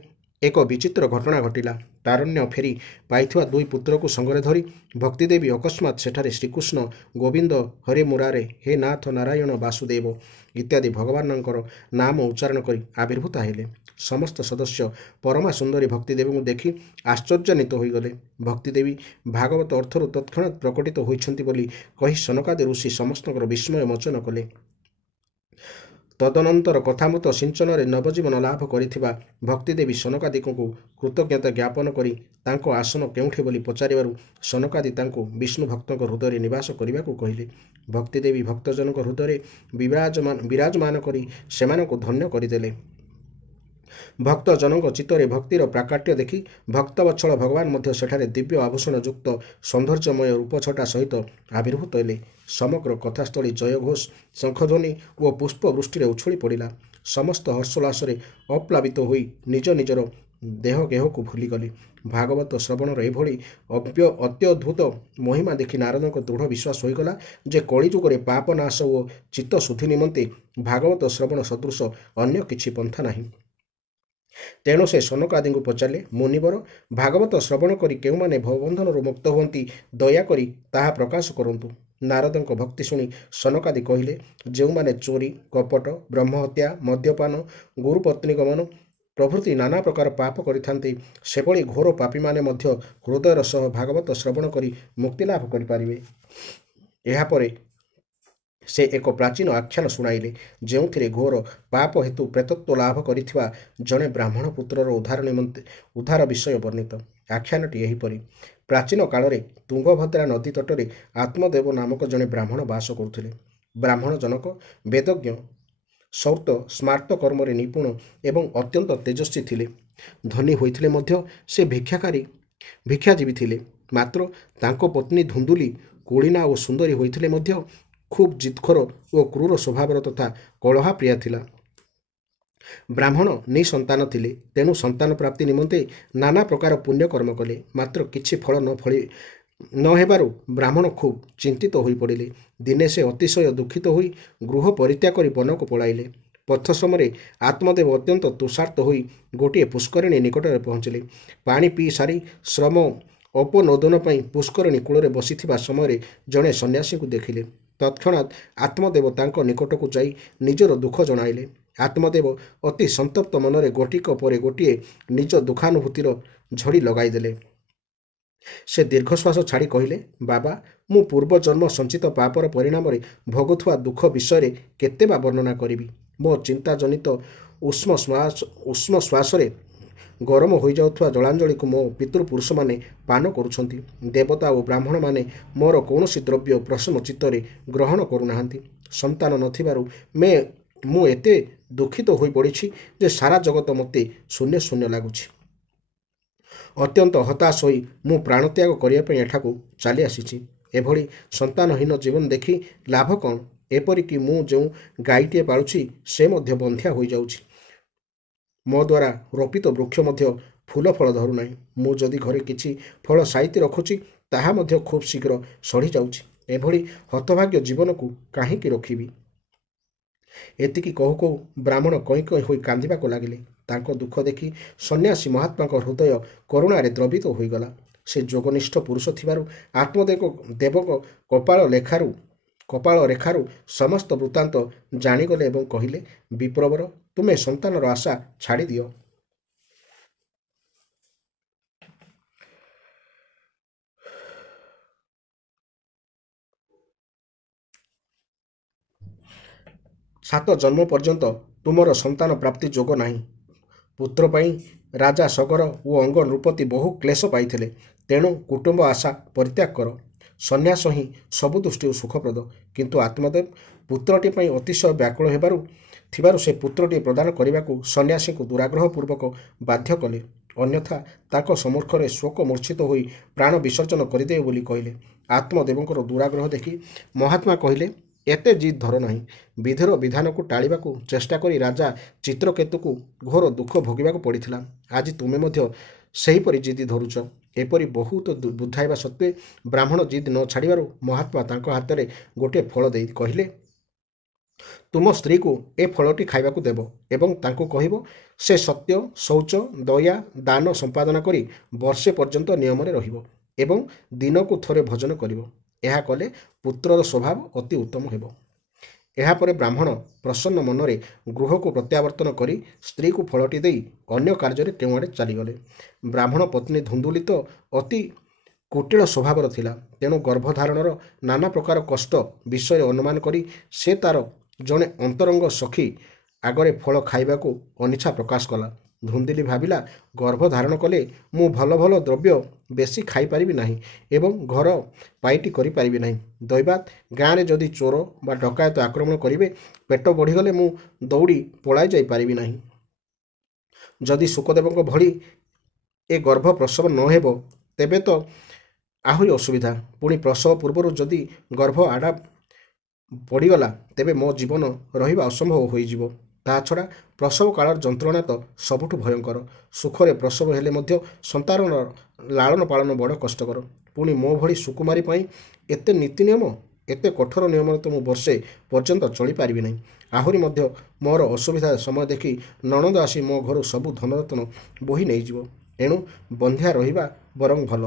ଏକ ବିଚିତ୍ର ଘଟଣା ଘଟିଲା। ତାରଣ୍ୟ ଫେରି ପାଇଥିବା ଦୁଇ ପୁତ୍ରକୁ ସଙ୍ଗରେ ଧରି ଭକ୍ତିଦେବୀ ଅକସ୍ମାତ୍ ସେଠାରେ ଶ୍ରୀକୃଷ୍ଣ ଗୋବିନ୍ଦ ହରେ ମୁରାରେ ହେ ନାଥ ନାରାୟଣ ବାସୁଦେବ ଇତ୍ୟାଦି ଭଗବାନଙ୍କର ନାମ ଉଚ୍ଚାରଣ କରି ଆବିର୍ଭୂତ ହେଲେ। ସମସ୍ତ ସଦସ୍ୟ ପରମା ସୁନ୍ଦରୀ ଭକ୍ତିଦେବୀଙ୍କୁ ଦେଖି ଆଶ୍ଚର୍ଯ୍ୟାନ୍ୱିତ ହୋଇଗଲେ। ଭକ୍ତିଦେବୀ ଭାଗବତ ଅର୍ଥରୁ ତତ୍କ୍ଷଣାତ୍ ପ୍ରକଟିତ ହୋଇଛନ୍ତି ବୋଲି କହି ସନକାଦି ଋଷି ସମସ୍ତଙ୍କର ବିସ୍ମୟ ମୋଚନ କଲେ। ତଦନନ୍ତର କଥାମୃତ ସିଞ୍ଚନରେ ନବଜୀବନ ଲାଭ କରିଥିବା ଭକ୍ତିଦେବୀ ସନକାଦିଙ୍କୁ କୃତଜ୍ଞତା ଜ୍ଞାପନ କରି ତାଙ୍କ ଆସନ କେଉଁଠି ବୋଲି ପଚାରିବାରୁ ସନକାଦି ତାଙ୍କୁ ବିଷ୍ଣୁ ଭକ୍ତଙ୍କ ହୃଦୟରେ ନିବାସ କରିବାକୁ କହିଲେ। ଭକ୍ତିଦେବୀ ଭକ୍ତଜନଙ୍କ ହୃଦୟରେ ବିରାଜମାନ କରି ସେମାନଙ୍କୁ ଧନ୍ୟ କରିଦେଲେ। ଭକ୍ତଜନଙ୍କ ଚିତ୍ତରେ ଭକ୍ତିର ପ୍ରାକାଟ୍ୟ ଦେଖି ଭକ୍ତବତ୍ସଳ ଭଗବାନ ମଧ୍ୟ ସେଠାରେ ଦିବ୍ୟ ଆଭୂଷଣ ଯୁକ୍ତ ସୌନ୍ଦର୍ଯ୍ୟମୟ ରୂପଛଟା ସହିତ ଆବିର୍ଭୂତ ହେଲେ। ସମଗ୍ର କଥାସ୍ଥଳୀ ଜୟଘୋଷ ଶଙ୍ଖଧ୍ୱନି ଓ ପୁଷ୍ପବୃଷ୍ଟିରେ ଉଛୁଳି ପଡ଼ିଲା। ସମସ୍ତ ହର୍ଷୋଲ୍ଲାସରେ ଅପ୍ଲାବିତ ହୋଇ ନିଜ ନିଜର ଦେହଗେହକୁ ଭୁଲିଗଲେ। ଭାଗବତ ଶ୍ରବଣର ଏଭଳି ଅତ୍ୟଦ୍ଭୁତ ମହିମା ଦେଖି ନାରଦଙ୍କ ଦୃଢ଼ ବିଶ୍ୱାସ ହୋଇଗଲା ଯେ କଳିଯୁଗରେ ପାପ ନାଶ ଓ ଚିତ୍ତ ଶୁଦ୍ଧି ନିମନ୍ତେ ଭାଗବତ ଶ୍ରବଣ ସଦୃଶ ଅନ୍ୟ କିଛି ପନ୍ଥା ନାହିଁ। ତେଣୁ ସେ ସନକାଦିଙ୍କୁ ପଚାରିଲେ, ମୁନିବର, ଭାଗବତ ଶ୍ରବଣ କରି କେଉଁମାନେ ଭବବନ୍ଧନରୁ ମୁକ୍ତ ହୁଅନ୍ତି ଦୟାକରି ତାହା ପ୍ରକାଶ କରନ୍ତୁ। ନାରଦଙ୍କ ଭକ୍ତି ଶୁଣି ସନକାଦି କହିଲେ, ଯେଉଁମାନେ ଚୋରି, କପଟ, ବ୍ରହ୍ମହତ୍ୟା, ମଦ୍ୟପାନ, ଗୁରୁପତ୍ନୀ ଗମନ ପ୍ରଭୃତି ନାନା ପ୍ରକାର ପାପ କରିଥାନ୍ତି, ସେଭଳି ଘୋର ପାପୀମାନେ ମଧ୍ୟ ହୃଦୟର ସହ ଭାଗବତ ଶ୍ରବଣ କରି ମୁକ୍ତି ଲାଭ କରିପାରିବେ। ଏହାପରେ ସେ ଏକ ପ୍ରାଚୀନ ଆଖ୍ୟାନ ଶୁଣାଇଲେ, ଯେଉଁଥିରେ ଘୋର ପାପ ହେତୁ ପ୍ରେତତ୍ୱ ଲାଭ କରିଥିବା ଜଣେ ବ୍ରାହ୍ମଣ ପୁତ୍ରର ଉଦ୍ଧାର ବିଷୟ ବର୍ଣ୍ଣିତ। ଆଖ୍ୟାନଟି ଏହିପରି। ପ୍ରାଚୀନ କାଳରେ ତୁଙ୍ଗଭଦ୍ରା ନଦୀ ତଟରେ ଆତ୍ମଦେବ ନାମକ ଜଣେ ବ୍ରାହ୍ମଣ ବାସ କରୁଥିଲେ। ବ୍ରାହ୍ମଣ ଜନକ ବେଦଜ୍ଞ, ସୌତ ସ୍ମାର୍ତ କର୍ମରେ ନିପୁଣ ଏବଂ ଅତ୍ୟନ୍ତ ତେଜସ୍ୱୀ ଥିଲେ। ଧନୀ ହୋଇଥିଲେ ମଧ୍ୟ ସେ ଭିକ୍ଷାଜୀବୀ ଥିଲେ। ମାତ୍ର ତାଙ୍କ ପତ୍ନୀ ଧୁନ୍ଦୁଲି କୁଳିନା ଓ ସୁନ୍ଦରୀ ହୋଇଥିଲେ ମଧ୍ୟ ଖୁବ୍ ଜିଦଖୋର ଓ କ୍ରୂର ସ୍ୱଭାବର ତଥା କଳହା ପ୍ରିୟା ଥିଲା। ବ୍ରାହ୍ମଣ ନିଃସନ୍ତାନ ଥିଲେ। ତେଣୁ ସନ୍ତାନ ପ୍ରାପ୍ତି ନିମନ୍ତେ ନାନା ପ୍ରକାର ପୁଣ୍ୟକର୍ମ କଲେ। ମାତ୍ର କିଛି ଫଳ ନ ହେବାରୁ ବ୍ରାହ୍ମଣ ଖୁବ୍ ଚିନ୍ତିତ ହୋଇପଡ଼ିଲେ। ଦିନେ ସେ ଅତିଶୟ ଦୁଃଖିତ ହୋଇ ଗୃହ ପରିତ୍ୟାଗ କରି ବନକୁ ପଳାଇଲେ। ପଥ ସମୟରେ ଆତ୍ମଦେବ ଅତ୍ୟନ୍ତ ତୁଷାର୍ତ୍ତ ହୋଇ ଗୋଟିଏ ପୁଷ୍କରିଣୀ ନିକଟରେ ପହଞ୍ଚିଲେ। ପାଣି ପିଇ ସାରି ଶ୍ରମ ଅପନୋଦନ ପାଇଁ ପୁଷ୍କରିଣୀ କୂଳରେ ବସିଥିବା ସମୟରେ ଜଣେ ସନ୍ନ୍ୟାସୀଙ୍କୁ ଦେଖିଲେ। ତତ୍କ୍ଷଣାତ୍ ଆତ୍ମଦେବ ତାଙ୍କ ନିକଟକୁ ଯାଇ ନିଜର ଦୁଃଖ ଜଣାଇଲେ। ଆତ୍ମଦେବ ଅତି ସନ୍ତପ୍ତ ମନରେ ଗୋଟିକ ପରେ ଗୋଟିଏ ନିଜ ଦୁଃଖାନୁଭୂତିର ଝଡ଼ି ଲଗାଇଦେଲେ। ସେ ଦୀର୍ଘଶ୍ୱାସ ଛାଡ଼ି କହିଲେ, ବାବା, ମୁଁ ପୂର୍ବଜନ୍ମ ସଞ୍ଚିତ ପାପର ପରିଣାମରେ ଭୋଗୁଥିବା ଦୁଃଖ ବିଷୟରେ କେତେ ବା ବର୍ଣ୍ଣନା କରିବି। ମୋ ଚିନ୍ତାଜନିତ ଉଷ୍ମ ଶ୍ୱାସରେ ଗରମ ହୋଇଯାଉଥିବା ଜଳାଞ୍ଜଳିକୁ ମୋ ପିତୃପୁରୁଷମାନେ ପାନ କରୁଛନ୍ତି। ଦେବତା ଓ ବ୍ରାହ୍ମଣମାନେ ମୋର କୌଣସି ଦ୍ରବ୍ୟ ପ୍ରସନ୍ନ ଚିତ୍ତରେ ଗ୍ରହଣ କରୁନାହାନ୍ତି। ସନ୍ତାନ ନଥିବାରୁ ମୁଁ ଏତେ ଦୁଃଖିତ ହୋଇପଡ଼ିଛି ଯେ ସାରା ଜଗତ ମୋତେ ଶୂନ୍ୟ ଶୂନ୍ୟ ଲାଗୁଛି। ଅତ୍ୟନ୍ତ ହତାଶ ହୋଇ ମୁଁ ପ୍ରାଣତ୍ୟାଗ କରିବା ପାଇଁ ଏଠାକୁ ଚାଲି ଆସିଛି। ଏଭଳି ସନ୍ତାନହୀନ ଜୀବନ ଦେଖି ଲାଭ କ'ଣ? ଏପରିକି ମୁଁ ଯେଉଁ ଗାଈଟିଏ ପାଳୁଛି ସେ ମଧ୍ୟ ବନ୍ଧ୍ୟା ହୋଇଯାଉଛି। ମୋ ଦ୍ୱାରା ରୋପିତ ବୃକ୍ଷ ମଧ୍ୟ ଫୁଲ ଫଳ ଧରୁନାହିଁ। ମୁଁ ଯଦି ଘରେ କିଛି ଫଳ ସାଇତି ରଖୁଛି ତାହା ମଧ୍ୟ ଖୁବ୍ ଶୀଘ୍ର ସଢ଼ିଯାଉଛି। ଏଭଳି ହତଭାଗ୍ୟ ଜୀବନକୁ କାହିଁକି ରଖିବି? ଏତିକି କହୁ କହୁ ବ୍ରାହ୍ମଣ କଇଁ କଇଁ ହୋଇ କାନ୍ଦିବାକୁ ଲାଗିଲେ। ତାଙ୍କ ଦୁଃଖ ଦେଖି ସନ୍ନ୍ୟାସୀ ମହାତ୍ମାଙ୍କ ହୃଦୟ କରୁଣାରେ ଦ୍ରବିତ ହୋଇଗଲା। ସେ ଯୋଗନିଷ୍ଠ ପୁରୁଷ ଥିବାରୁ ଆତ୍ମଦେବଙ୍କ କପାଳ ରେଖାରୁ ସମସ୍ତ ବୃତ୍ତାନ୍ତ ଜାଣିଗଲେ ଏବଂ କହିଲେ, ବିପ୍ରବର, ତୁମେ ସନ୍ତାନର ଆଶା ଛାଡ଼ିଦିଅ। ସାତ ଜନ୍ମ ପର୍ଯ୍ୟନ୍ତ ତୁମର ସନ୍ତାନ ପ୍ରାପ୍ତି ଯୋଗ ନାହିଁ। ପୁତ୍ର ପାଇଁ ରାଜା ସଗର ଓ ଅଙ୍ଗ ନୃପତି ବହୁ କ୍ଲେଶ ପାଇଥିଲେ। ତେଣୁ କୁଟୁମ୍ବ ଆଶା ପରିତ୍ୟାଗ କର। ସନ୍ନ୍ୟାସ ହିଁ ସବୁ ଦୃଷ୍ଟିରୁ ସୁଖପ୍ରଦ। କିନ୍ତୁ ଆତ୍ମଦେବ ପୁତ୍ରଟି ପାଇଁ ଅତିଶୟ ବ୍ୟାକୁଳ ଥିବାରୁ ସେ ପୁତ୍ରଟିଏ ପ୍ରଦାନ କରିବାକୁ ସନ୍ନ୍ୟାସୀଙ୍କୁ ଦୁରାଗ୍ରହପୂର୍ବକ ବାଧ୍ୟ କଲେ। ଅନ୍ୟଥା ତାଙ୍କ ସମ୍ମୁଖରେ ଶୋକ ମୂର୍ଚ୍ଛିତ ହୋଇ ପ୍ରାଣ ବିସର୍ଜନ କରିଦେବେ ବୋଲି କହିଲେ। ଆତ୍ମଦେବଙ୍କର ଦୁରାଗ୍ରହ ଦେଖି ମହାତ୍ମା କହିଲେ, ଏତେ ଜିଦ୍ ଧର ନାହିଁ। ବିଧିର ବିଧାନକୁ ଟାଳିବାକୁ ଚେଷ୍ଟା କରି ରାଜା ଚିତ୍ରକେତୁକୁ ଘୋର ଦୁଃଖ ଭୋଗିବାକୁ ପଡ଼ିଥିଲା। ଆଜି ତୁମେ ମଧ୍ୟ ସେହିପରି ଜିଦି ଧରୁଛ। ଏପରି ବହୁତ ବୁଝାଇବା ସତ୍ତ୍ୱେ ବ୍ରାହ୍ମଣ ଜିଦ୍ ନ ଛାଡ଼ିବାରୁ ମହାତ୍ମା ତାଙ୍କ ହାତରେ ଗୋଟିଏ ଫଳ ଦେଇ କହିଲେ, ତୁମ ସ୍ତ୍ରୀକୁ ଏ ଫଳଟି ଖାଇବାକୁ ଦେବ ଏବଂ ତାଙ୍କୁ କହିବ, ସେ ସତ୍ୟ, ଶୌଚ, ଦୟା, ଦାନ ସମ୍ପାଦନା କରି ବର୍ଷେ ପର୍ଯ୍ୟନ୍ତ ନିୟମରେ ରହିବ ଏବଂ ଦିନକୁ ଥରେ ଭୋଜନ କରିବ। ଏହା କଲେ ପୁତ୍ରର ସ୍ୱଭାବ ଅତି ଉତ୍ତମ ହେବ। ଏହାପରେ ବ୍ରାହ୍ମଣ ପ୍ରସନ୍ନ ମନରେ ଗୃହକୁ ପ୍ରତ୍ୟାବର୍ତ୍ତନ କରି ସ୍ତ୍ରୀକୁ ଫଳଟି ଦେଇ ଅନ୍ୟ କାର୍ଯ୍ୟରେ କେଉଁଆଡ଼େ ଚାଲିଗଲେ। ବ୍ରାହ୍ମଣ ପତ୍ନୀ ଧୁନ୍ଦୁଲି ତ ଅତି କୁଟିଳ ସ୍ୱଭାବର ଥିଲା। ତେଣୁ ଗର୍ଭଧାରଣର ନାନା ପ୍ରକାର କଷ୍ଟ ବିଷୟରେ ଅନୁମାନ କରି ସେ ତାର ଜଣେ ଅନ୍ତରଙ୍ଗ ସଖୀ ଆଗରେ ଫଳ ଖାଇବାକୁ ଅନିଚ୍ଛା ପ୍ରକାଶ କଲା। ଧୁନ୍ଦୁଲି ଭାବିଲା, ଗର୍ଭଧାରଣ କଲେ ମୁଁ ଭଲ ଭଲ ଦ୍ରବ୍ୟ ବେଶୀ ଖାଇପାରିବି ନାହିଁ ଏବଂ ଘର ପାଇଟି କରିପାରିବି ନାହିଁ। ଦୈବାତ୍ ଗାଁରେ ଯଦି ଚୋର ବା ଡକାୟତ ଆକ୍ରମଣ କରିବେ, ପେଟ ବଢ଼ିଗଲେ ମୁଁ ଦୌଡ଼ି ପଳାଇ ଯାଇପାରିବି ନାହିଁ। ଯଦି ଶୁକଦେବଙ୍କ ଭଳି ଏ ଗର୍ଭ ପ୍ରସବ ନ ହେବ, ତେବେ ତ ଆହୁରି ଅସୁବିଧା। ପୁଣି ପ୍ରସବ ପୂର୍ବରୁ ଯଦି ଗର୍ଭ ଆଡ଼ା ପଡ଼ିଗଲା, ତେବେ ମୋ ଜୀବନ ରହିବା ଅସମ୍ଭବ ହୋଇଯିବ। ତାହା ଛଡ଼ା ପ୍ରସବ କାଳର ଯନ୍ତ୍ରଣା ତ ସବୁଠୁ ଭୟଙ୍କର। ସୁଖରେ ପ୍ରସବ ହେଲେ ମଧ୍ୟ ସନ୍ତାନର ଲାଳନ ପାଳନ ବଡ଼ କଷ୍ଟକର। ପୁଣି ମୋ ଭଳି ସୁକୁମାରୀ ପାଇଁ ଏତେ ନୀତି ନିୟମ, ଏତେ କଠୋର ନିୟମରେ ତ ମୁଁ ବର୍ଷେ ପର୍ଯ୍ୟନ୍ତ ଚଳିପାରିବି ନାହିଁ। ଆହୁରି ମଧ୍ୟ ମୋର ଅସୁବିଧା ସମୟ ଦେଖି ନଣନ୍ଦ ଆସି ମୋ ଘରୁ ସବୁ ଧନରତ୍ନ ବୋହି ନେଇଯିବ। ଏଣୁ ବନ୍ଧ୍ୟା ରହିବା ବରଂ ଭଲ।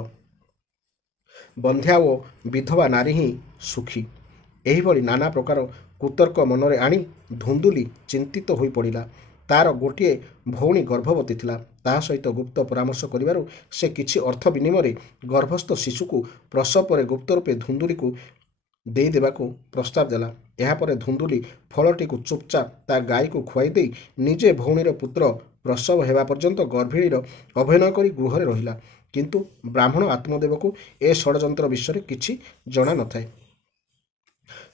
ବନ୍ଧ୍ୟା ଓ ବିଧବା ନାରୀ ହିଁ ସୁଖୀ। ଏହିଭଳି ନାନା ପ୍ରକାର କୁତର୍କ ମନରେ ଆଣି ଧୁନ୍ଦୁଲି ଚିନ୍ତିତ ହୋଇ ପଡ଼ିଲା। ତାର ଗୋଟିଏ ଭଉଣୀ ଗର୍ଭବତୀ ଥିଲା। ତାହା ସହିତ ଗୁପ୍ତ ପରାମର୍ଶ କରିବାରୁ ସେ କିଛି ଅର୍ଥ ବିନିମୟରେ ଗର୍ଭସ୍ଥ ଶିଶୁକୁ ପ୍ରସବ ପରେ ଗୁପ୍ତ ରୂପେ ଧୁନ୍ଦୁଲିକୁ ଦେଇଦେବାକୁ ପ୍ରସ୍ତାବ ଦେଲା। ଏହାପରେ ଧୁନ୍ଦୁଲି ଫଳଟିକୁ ଚୁପଚାପ ତା ଗାଈକୁ ଖୁଆଇ ଦେଇ ନିଜେ ଭଉଣୀର ପୁତ୍ର ପ୍ରସବ ହେବା ପର୍ଯ୍ୟନ୍ତ ଗର୍ଭିଣୀର ଅଭିନୟ କରି ଗୃହରେ ରହିଲା। କିନ୍ତୁ ବ୍ରାହ୍ମଣ ଆତ୍ମଦେବକୁ ଏ ଷଡ଼ଯନ୍ତ୍ର ବିଷୟରେ କିଛି ଜଣା ନଥାଏ।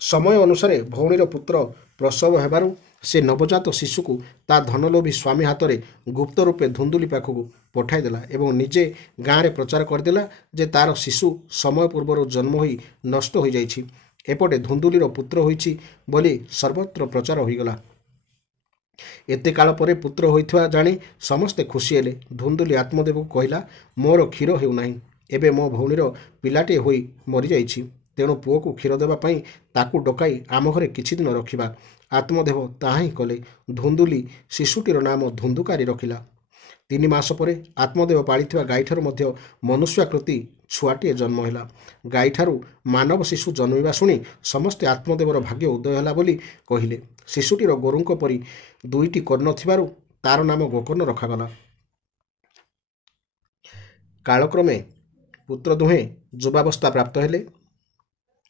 ସମୟ ଅନୁସାରେ ଭଉଣୀର ପୁତ୍ର ପ୍ରସବ ହେବାରୁ ସେ ନବଜାତ ଶିଶୁକୁ ତା ଧନଲୋଭୀ ସ୍ୱାମୀ ହାତରେ ଗୁପ୍ତ ରୂପେ ଧୁନ୍ଦୁଲି ପାଖକୁ ପଠାଇଦେଲା ଏବଂ ନିଜେ ଗାଁରେ ପ୍ରଚାର କରିଦେଲା ଯେ ତାର ଶିଶୁ ସମୟ ପୂର୍ବରୁ ଜନ୍ମ ହୋଇ ନଷ୍ଟ ହୋଇଯାଇଛି। ଏପଟେ ଧୁନ୍ଦୁଲିର ପୁତ୍ର ହୋଇଛି ବୋଲି ସର୍ବତ୍ର ପ୍ରଚାର ହୋଇଗଲା। ଏତେ କାଳ ପରେ ପୁତ୍ର ହୋଇଥିବା ଜାଣି ସମସ୍ତେ ଖୁସି ହେଲେ। ଧୁନ୍ଦୁଲି ଆତ୍ମଦେବକୁ କହିଲା, ମୋର କ୍ଷୀର ହେଉନାହିଁ। ଏବେ ମୋ ଭଉଣୀର ପିଲାଟିଏ ହୋଇ ମରିଯାଇଛି। ତେଣୁ ପୁଅକୁ କ୍ଷୀର ଦେବା ପାଇଁ ତାକୁ ଡକାଇ ଆମ ଘରେ କିଛି ଦିନ ରଖିବା। ଆତ୍ମଦେବ ତାହା ହିଁ କଲେ। ଧୁନ୍ଦୁଲି ଶିଶୁଟିର ନାମ ଧୁନ୍ଦୁକାରୀ ରଖିଲା। 3 ମାସ ପରେ ଆତ୍ମଦେବ ପାଳିଥିବା ଗାଈଠାରୁ ମଧ୍ୟ ମନୁଷ୍ୟାକୃତି ଛୁଆଟିଏ ଜନ୍ମ ହେଲା। ଗାଈଠାରୁ ମାନବ ଶିଶୁ ଜନ୍ମିବା ଶୁଣି ସମସ୍ତେ ଆତ୍ମଦେବର ଭାଗ୍ୟ ଉଦୟ ହେଲା ବୋଲି କହିଲେ। ଶିଶୁଟିର ଗୋରୁଙ୍କ ପରି 2ଟି କର୍ଣ୍ଣ ଥିବାରୁ ତାର ନାମ ଗୋକର୍ଣ୍ଣ ରଖାଗଲା। କାଳକ୍ରମେ ପୁତ୍ର ଦୁହେଁ ଯୁବାବସ୍ଥା ପ୍ରାପ୍ତ ହେଲେ।